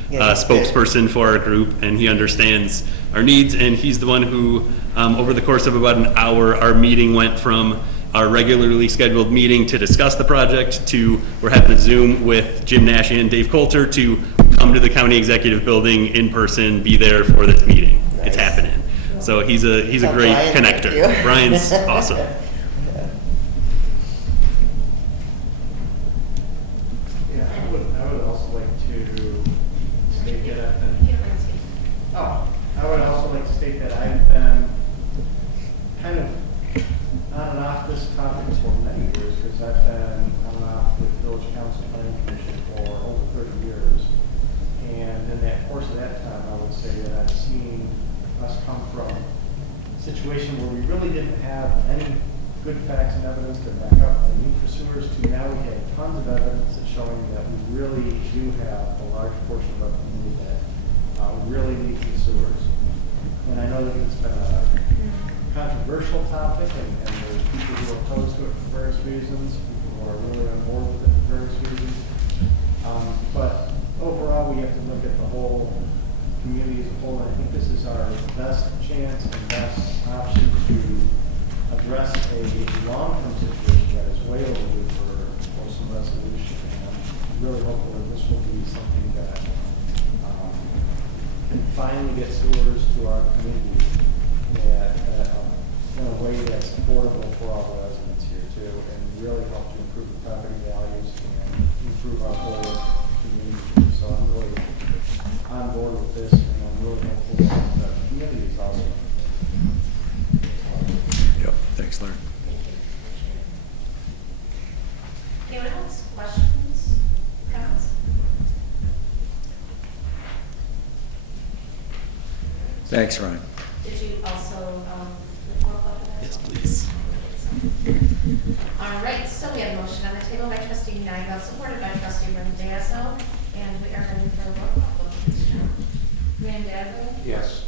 Yeah, he's good. spokesperson for our group, and he understands our needs, and he's the one who, over the course of about an hour, our meeting went from our regularly scheduled meeting to discuss the project to we're having a Zoom with Jim Nash and Dave Coulter to come to the county executive building in person, be there for this meeting. It's Nice. happening. So he's a Tell great Brian thank connector. you. Brian's awesome. Yeah, I would also like to state that I've been, I would also like to state that I've been kind of on and off this topic for many years, because I've been on and off with Village Council Planning Commission for over 30 years. And in that course of that time, I would say that I've seen us come from a situation where we really didn't have any good facts and evidence to back up the need for sewers to now we have tons of evidence that's showing that we really do have a large portion of our community that really needs the sewers. And I know that it's been a controversial topic, and there's people who are opposed to it for various reasons, people who are really on board with it for various reasons. But overall, we have to look at the whole community as a whole, and I think this is our best chance and best option to address a long-term situation that is way overdue for some resolution. And I'm really hopeful that this will be something that can finally get sewers to our community that, in a way that's affordable for all the residents here too, and really help to improve the property values and improve our whole community. So I'm really on board with this, and I'm really hopeful that the community is also. Yep, thanks, Larry. Anyone else? Questions? Comments? Thanks, Ryan. Did you also, report about that? Yes, please. All right, so we have a motion on the table by trustee Nyvel, supported by trustee Randazzo, and we are ready for a roll call vote, please, John. Randazzo, Yes.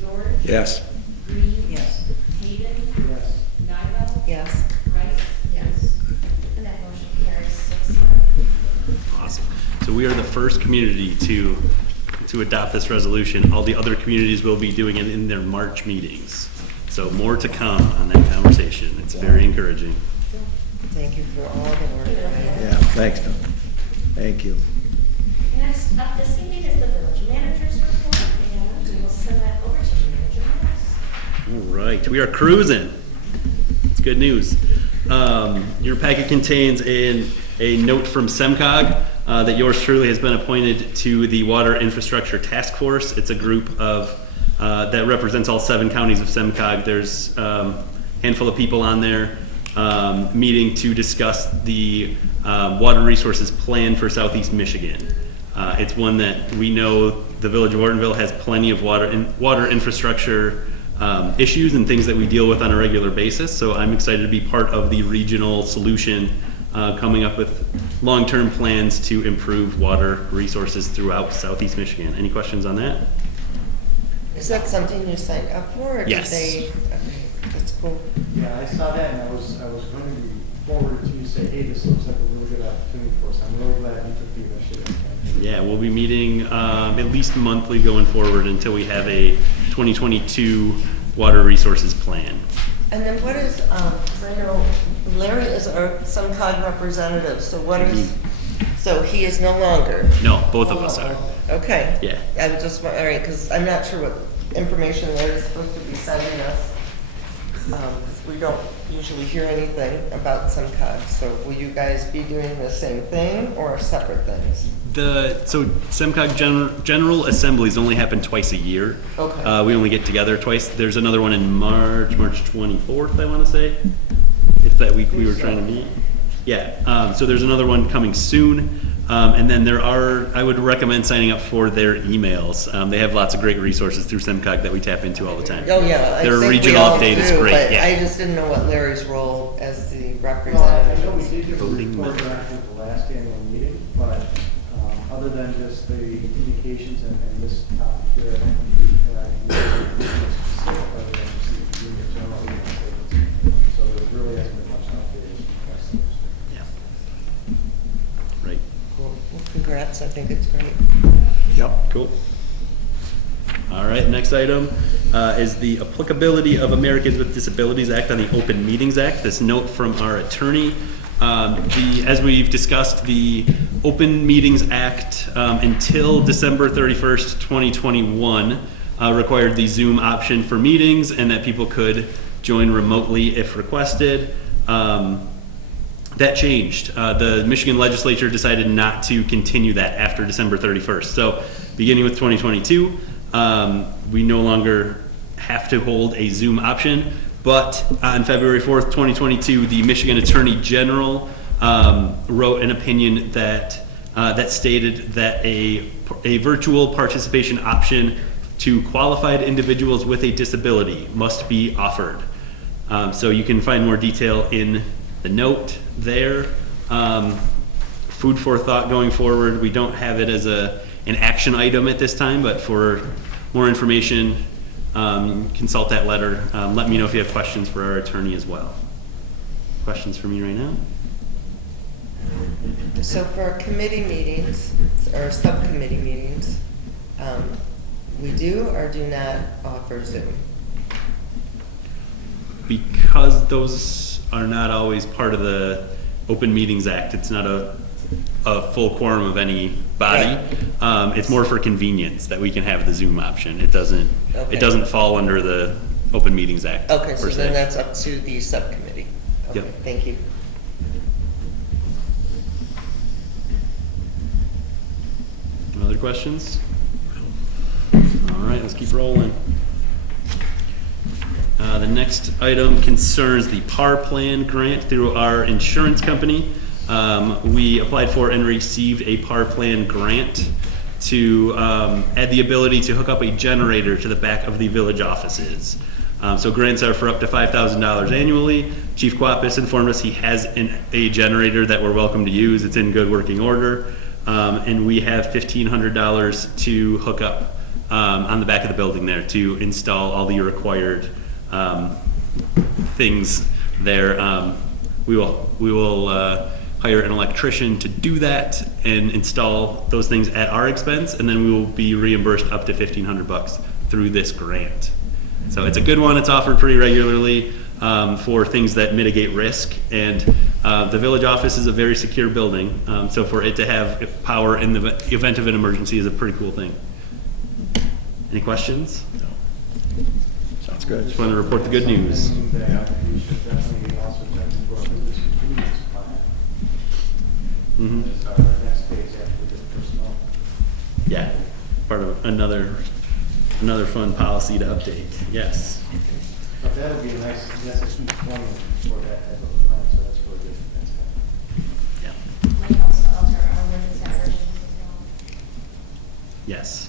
George, Yes. Green, Yes. Hayden, Yes. Nyvel, Yes. Rice. Yes. And that motion carries 6-0. Awesome. So we are the first community to adopt this resolution. All the other communities will be doing it in their March meetings. So more to come on that conversation. It's very encouraging. Thank you for all the work. Yeah, thanks, Bill. Thank you. Next up this evening is the village manager's report, and we will send that over to Manager Morris. All right, we are cruising. It's good news. Your packet contains a note from SEMCOG that yours truly has been appointed to the Water Infrastructure Task Force. It's a group of that represents all 7 counties of SEMCOG. There's a handful of people on there meeting to discuss the water resources plan for Southeast Michigan. It's one that we know the village of Ortonville has plenty of water infrastructure issues and things that we deal with on a regular basis. So I'm excited to be part of the regional solution, coming up with long-term plans to improve water resources throughout Southeast Michigan. Any questions on that? Is that something you signed up for, or did Yes. they? Okay, that's cool. Yeah, I saw that, and I was going to be forwarded to you, say, hey, this looks like a really good opportunity for us. I'm really glad you took the initiative. Yeah, we'll be meeting at least monthly going forward until we have a 2022 water resources plan. And then what is, 'cause I know Larry is our SEMCOG representative, so what is, so he is no longer? No, both of us are. Okay. Yeah. I was just, all right, because I'm not sure what information Larry's supposed to be sending us. 'Cause we don't usually hear anything about SEMCOG, so will you guys be doing the same thing or separate things? So SEMCOG General Assemblies only happen twice a year. Okay. We only get together twice. There's another one in March 24th, I want to say. It's that week we were trying to meet. Yeah, so there's another one coming soon. And then I would recommend signing up for their emails. They have lots of great resources through SEMCOG that we tap into all the time. Oh, yeah. Their I think we regional all update is do, great, but yeah. I just didn't know what Larry's role as the Well, I representative know we is. did give a Voting report member. back at the last annual meeting, but Other than just the communications and this topic here, I don't think specific other than just the general email statements. So there really hasn't been much updated. Yeah. Right. Cool. Well, congrats, I think it's great. Yep. Cool. All right, next item is the Applicability of Americans with Disabilities Act on the Open Meetings Act. This note from our attorney. As we've discussed, the Open Meetings Act until December 31st, 2021 required the Zoom option for meetings and that people could join remotely if requested. That changed. The Michigan legislature decided not to continue that after December 31st. So beginning with 2022, we no longer have to hold a Zoom option, but on February 4th, 2022, the Michigan Attorney General wrote an opinion that that stated that a virtual participation option to qualified individuals with a disability must be offered. So you can find more detail in the note there. Food for thought going forward. We don't have it as an action item at this time, but for more information, consult that letter. Let me know if you have questions for our attorney as well. Questions for me right now? So for committee meetings, or subcommittee meetings, we do or do not offer Zoom? Because those are not always part of the Open Meetings Act, it's not a full quorum of any body. Right. It's more for convenience that we can have the Zoom option. It doesn't fall under the Open Meetings Act. Okay, so per se. then that's up to the subcommittee. Okay, Yep. thank you. Other questions? All right, let's keep rolling. The next item concerns the PAR plan grant through our insurance company. We applied for and received a PAR plan grant to add the ability to hook up a generator to the back of the village offices. So grants are for up to $5,000 annually. Chief Quapis informed us he has a generator that we're welcome to use. It's in good working order. And we have $1,500 to hook up on the back of the building there to install all the required things there. We will hire an electrician to do that and install those things at our expense, and then we will be reimbursed up to $1,500 through this grant. So it's a good one. It's offered pretty regularly for things that mitigate risk, and the village office is a very secure building, so for it to have power in the event of an emergency is a pretty cool thing. Any questions? Sounds good. Just wanted to report the good news. Something that we should definitely also check into our business continuance plan. Mhm. It's our next phase after we get personnel. Yeah, part of another fun policy to update. Yes. But that'll be a nice, that's a key point for that type of a plan, so that's really good. That's Yeah. Might also alter our emergency operations as well. Yes.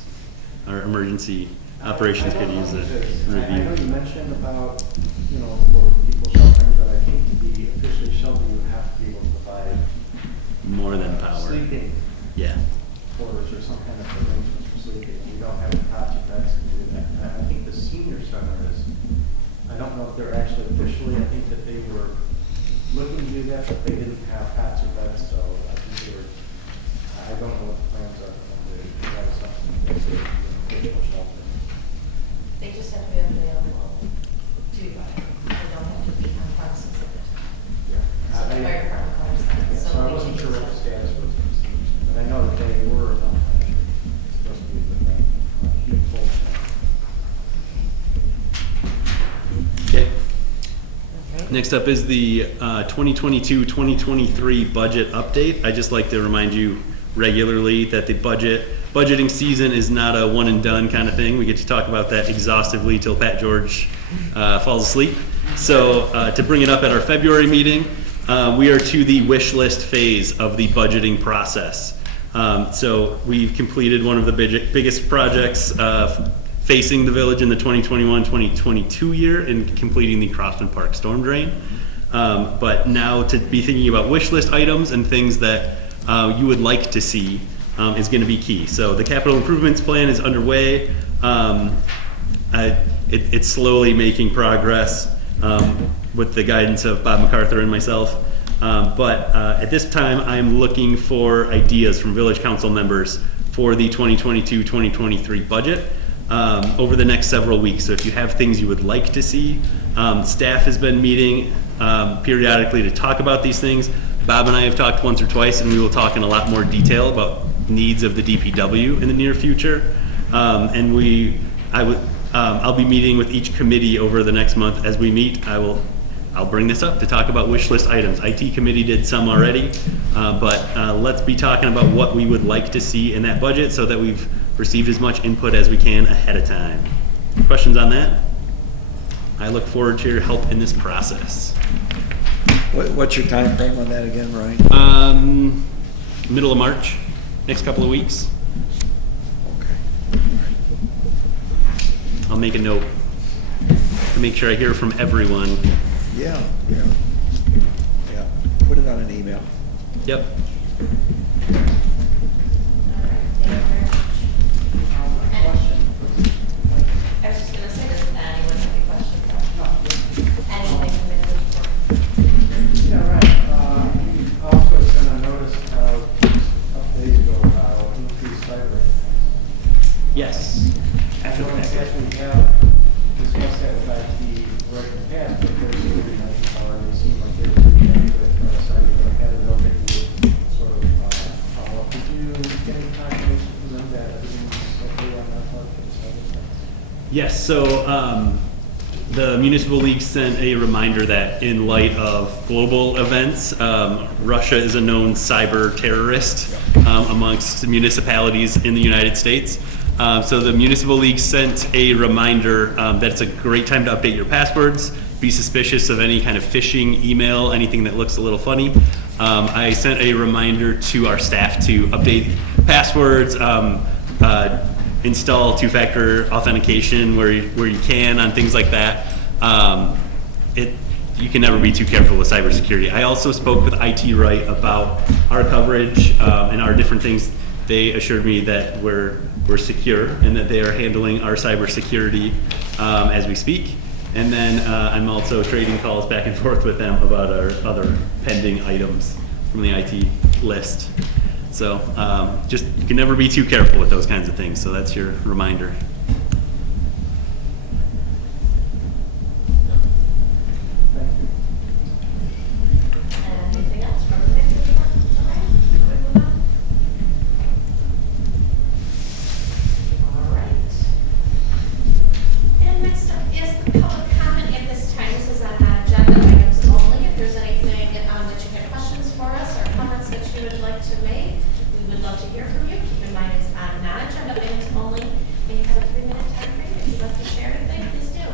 Our emergency operations could use a I know you review. mentioned about, for people sheltering, but I think to be officially sheltered, you have to be able to provide More than power. sleeping Yeah. quarters or some kind of arrangement for sleeping. We don't have cots or beds to do that. And I think the senior center is, I don't know if they're actually officially, I think that they were looking to do that, but they didn't have cots or beds, so I think they were, I don't know what the plans are for them to provide something that's official shelter. They just have to be available to you. They don't have to be on premises at the time. So the fire department requires that. Yeah, so I wasn't sure what the status was, but I know that they were supposed to be with that huge full. Okay. Next up is the 2022-2023 budget update. I just like to remind you regularly that the budgeting season is not a one and done kind of thing. We get to talk about that exhaustively till Pat George falls asleep. So to bring it up at our February meeting, we are to the wish list phase of the budgeting process. So we've completed one of the biggest projects facing the village in the 2021-2022 year in completing the Crofton Park storm drain. But now to be thinking about wish list items and things that you would like to see is going to be key. So the capital improvements plan is underway. It's slowly making progress with the guidance of Bob MacArthur and myself. But at this time, I'm looking for ideas from village council members for the 2022-2023 budget over the next several weeks. So if you have things you would like to see, staff has been meeting periodically to talk about these things. Bob and I have talked once or twice, and we will talk in a lot more detail about needs of the DPW in the near future. I'll be meeting with each committee over the next month. As we meet, I'll bring this up to talk about wish list items. IT committee did some already, but let's be talking about what we would like to see in that budget so that we've received as much input as we can ahead of time. Questions on that? I look forward to your help in this process. What's your time frame on that again, Ryan? Middle of March, next couple of weeks. Okay. I'll make a note to make sure I hear from everyone. Yeah. Put it on an email. Yep. All right, thank you very much. Question? I was just gonna say, does anyone have any questions? Anything from the Yeah, right. Also, it's been noticed a couple days ago about increased cyber attacks. Yes. I don't know if we have discussed that with IT right in the past, but there's a really nice power, and it seems like they're pretty accurate for our site. I had a note that you would sort of follow up. Did you get any confirmation from them that everything's okay on that part for the cyber attacks? Yes, so the Municipal League sent a reminder that in light of global events, Russia is a known cyber terrorist amongst municipalities in the United States. So the Municipal League sent a reminder that it's a great time to update your passwords, be suspicious of any kind of phishing email, anything that looks a little funny. I sent a reminder to our staff to update passwords, install two-factor authentication where you can on things like that. You can never be too careful with cybersecurity. I also spoke with IT Right about our coverage and our different things. They assured me that we're secure and that they are handling our cybersecurity as we speak. And then I'm also trading calls back and forth with them about our other pending items from the IT list. So just, you can never be too careful with those kinds of things. So that's your reminder. Anything else from the committee? All right. And next up is the public comment at this time. This is on agenda items only. If there's anything that you have questions for us or comments that you would like to make, we would love to hear from you. Keep in mind it's on non-agenda items only, and you have a 3-minute time frame. If you'd like to share anything, please do.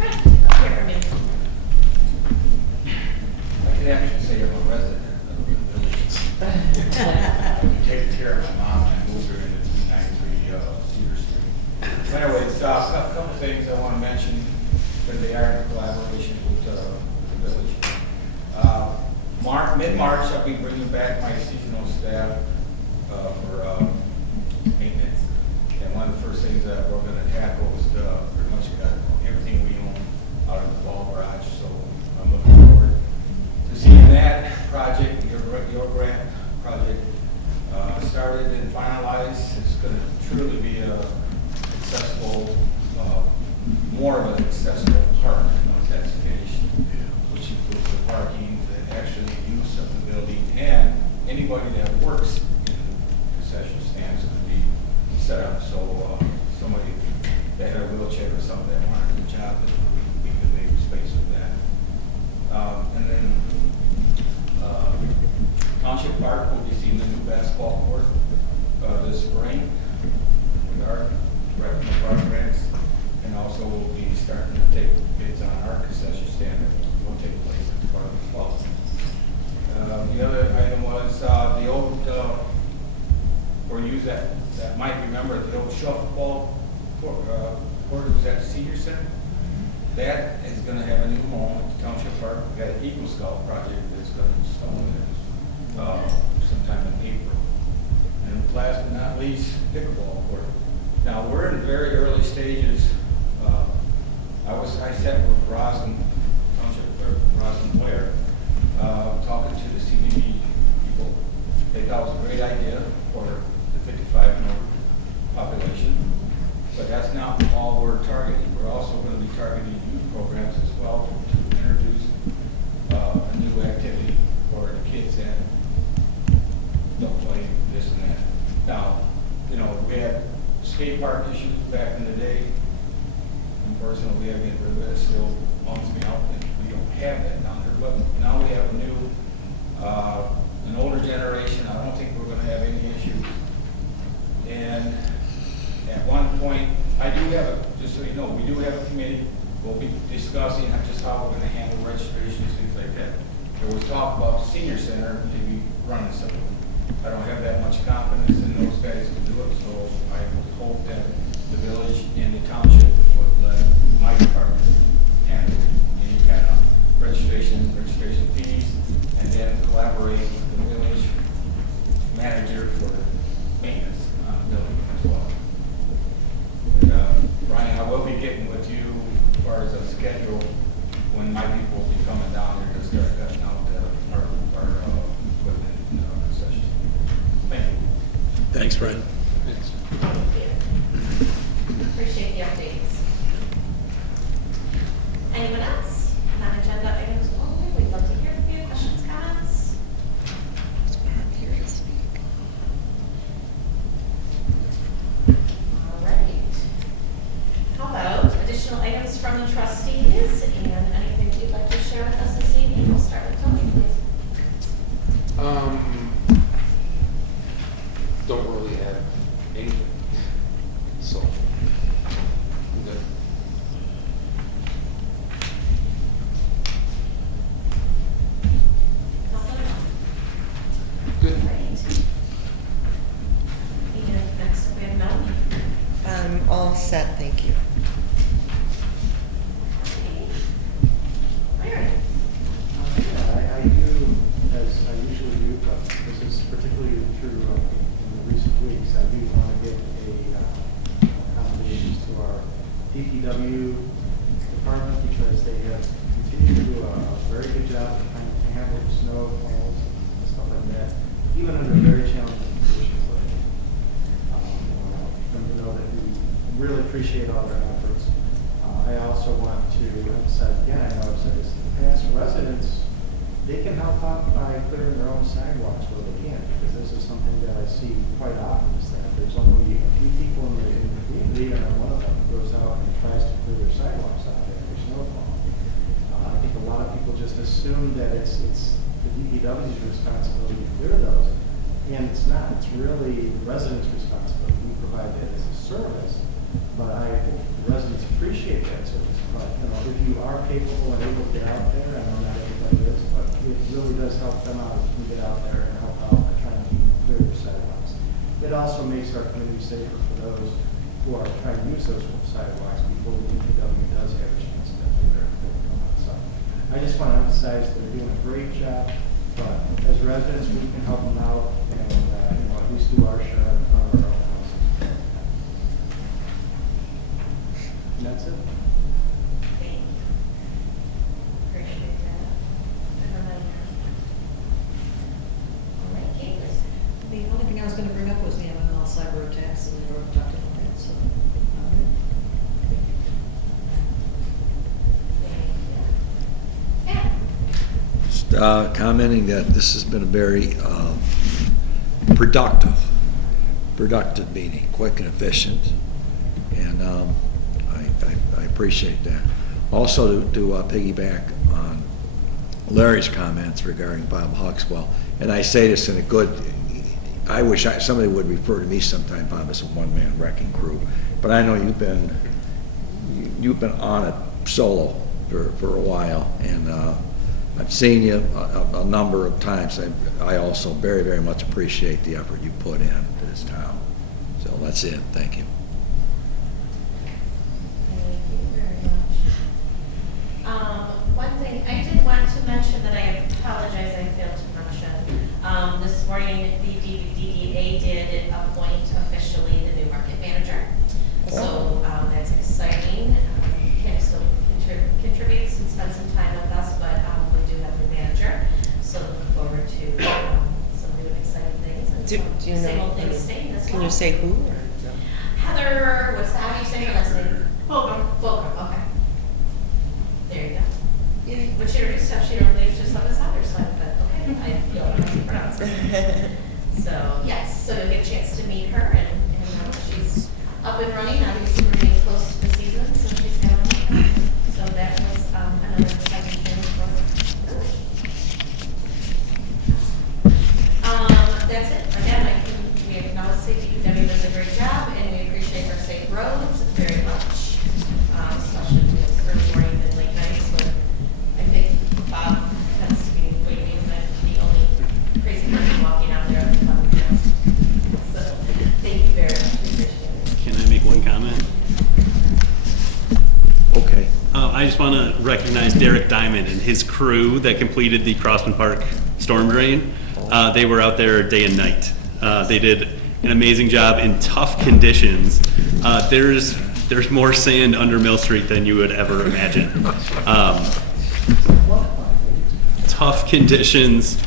Right, love to hear from you. I could actually say I'm a resident of the village. I'm taking care of my mom, and I moved her into 293 Cedar Street. Anyways, a couple things I want to mention, because they are in collaboration with the village. Mid-March, I'll be bringing back my seasonal staff for maintenance. And one of the first things that we're going to tackle is pretty much everything we own out of the ball garage. So I'm looking forward to seeing that project, your grant project, started and finalized. It's going to truly be a accessible, more of an accessible park once that's finished, which includes the parking, the actual use of the building, and anybody that works in the concession stands is going to be set up. So somebody that had a wheelchair or something that wanted to do a job, we could make space for that. And then Township Park will be seeing the new basketball court this spring with our park grants, and also we'll be starting to take bids on our concession stand that will take place as part of the fall. The other item was the old, or use that might remember the old shuffleball court was at the Senior Center. That is going to have a new home at the Township Park. We've got an Eagle Scout project that's going to install it sometime in April. And last but not least, pickleball court. Now, we're in very early stages. I sat with Township Clerk Roslyn Blair, talking to the CBB people. They thought it was a great idea for the 55 and over population, but that's not all we're targeting. We're also going to be targeting youth programs as well to introduce a new activity for the kids that don't play this and that. Now, we had skate park issues back in the day. Unfortunately, we have to get rid of it. It still bums me out that we don't have that down there. But now we have a new, an older generation. I don't think we're going to have any issues. And at one point, I do have just so you know, we do have a committee. We'll be discussing just how we're going to handle registrations, things like that. There was talk about the senior center maybe running something. I don't have that much confidence in those guys to do it, so I would hope that the village and the township would let my department handle any kind of registration fees, and then collaborate with the village manager for maintenance on the building as well. And, Brian, I will be getting with you as far as a schedule when my people will be coming down here to start cutting out our equipment concessions. Thank you. Thanks, Brent. Thanks. Thank you. Appreciate the updates. Anyone else? Non-agenda items only. We'd love to hear from you. Questions, comments? All right. How about additional items from the trustees and anything you'd like to share with us this evening? We'll start with Tony, please. Don't really have anything, so I'm good. Good. Great. And next up we have Melanie. I'm all set, thank you. Larry. Yeah, I do, as I usually do, but this is particularly true in the recent weeks. I do want to give accommodations to our DPW department because they have continued to do a very good job of trying to handle the snow falls and stuff like that, even under very challenging conditions like them to know that we really appreciate all their efforts. I also want to emphasize again, I know I've said this in the past, residents, they can help out by clearing their own sidewalks where they can, because this is something that I see quite often, is that there's only a few people in the community, and I'm one of them, who goes out and tries to clear their sidewalks out there for snowfall. I think a lot of people just assume that it's the DPW's responsibility to clear those, and it's not. It's really the residents' responsibility. We provide that as a service, but I think the residents appreciate that service. But if you are capable and able to get out there, I know not everybody is, but it really does help them out if you get out there and help out by trying to clear their sidewalks. It also makes our community safer for those who are trying to use those sidewalks before the DPW does have a chance to do their thing. So I just want to emphasize they're doing a great job, but as residents, we can help them out and at least do our share in front of our own houses. And that's it. Thank you. Appreciate that. All right, Kate, please. The only thing I was gonna bring up was the MML cyber attacks, and we already talked about that, so. Thank you. Yeah. Just commenting that this has been a very productive meeting, quick and efficient, and I appreciate that. Also, to piggyback on Larry's comments regarding Bob Huxwell, and I say this in a good, I wish somebody would refer to me sometime, Bob, as a one-man wrecking crew, but I know you've been on it solo for a while, and I've seen you a number of times. I also very, very much appreciate the effort you put in to this town. So that's it. Thank you. Thank you very much. One thing, I did want to mention that I apologize, I failed to mention. This morning, the DDA did appoint officially the new market manager. So that's exciting. Kim still contributes and spends some time with us, but we do have a new manager. So looking forward to some new and exciting things. And Do you know? same old things staying as well. Can you say who? or- Heather, how do you say her last name? Fulcrum. Fulcrum, okay. There you go. Yay. But she introduced herself, she normally just on this other side, but okay, I feel like I can pronounce it. So, yes, so you'll get a chance to meet her, and she's up and running, obviously we're getting close to the season, so she's got on. So that was another exciting thing for her. That's it. Again, we acknowledge DPW does a great job, and we appreciate our safe roads very much, especially with early morning and late nights when I think Bob tends to be waiting, but the only crazy person walking out there on the fun trails. So, thank you very much. We appreciate it. Can I make one comment? Okay. I just want to recognize Derek Diamond and his crew that completed the Crossman Park storm drain. They were out there day and night. They did an amazing job in tough conditions. There's more sand under Mill Street than you would ever imagine. Tough conditions,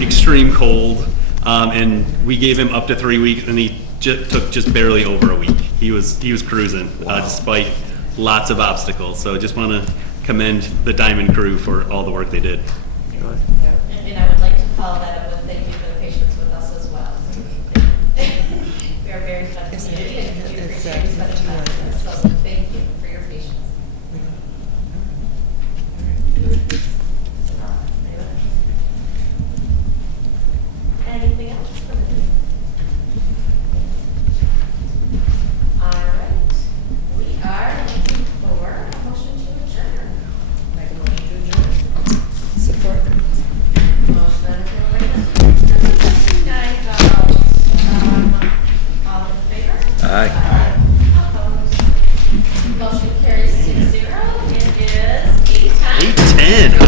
extreme cold, and we gave him up to 3 weeks, and he took just barely over a week. He was cruising despite lots of obstacles. So I just want to commend the Diamond crew for all the work they did. And I would like to follow that up with thank you for the patience with us as well. We are very fun community, and we appreciate you spending time with us, so thank you for your patience. Anything else from the committee? All right, we are looking for a motion to adjourn. Make a motion to adjourn. Support. Motion on the floor by trustee Nyvel. All in favor? Aye. Opposed? Motion carries 6-0. It is 8:10. 8:10.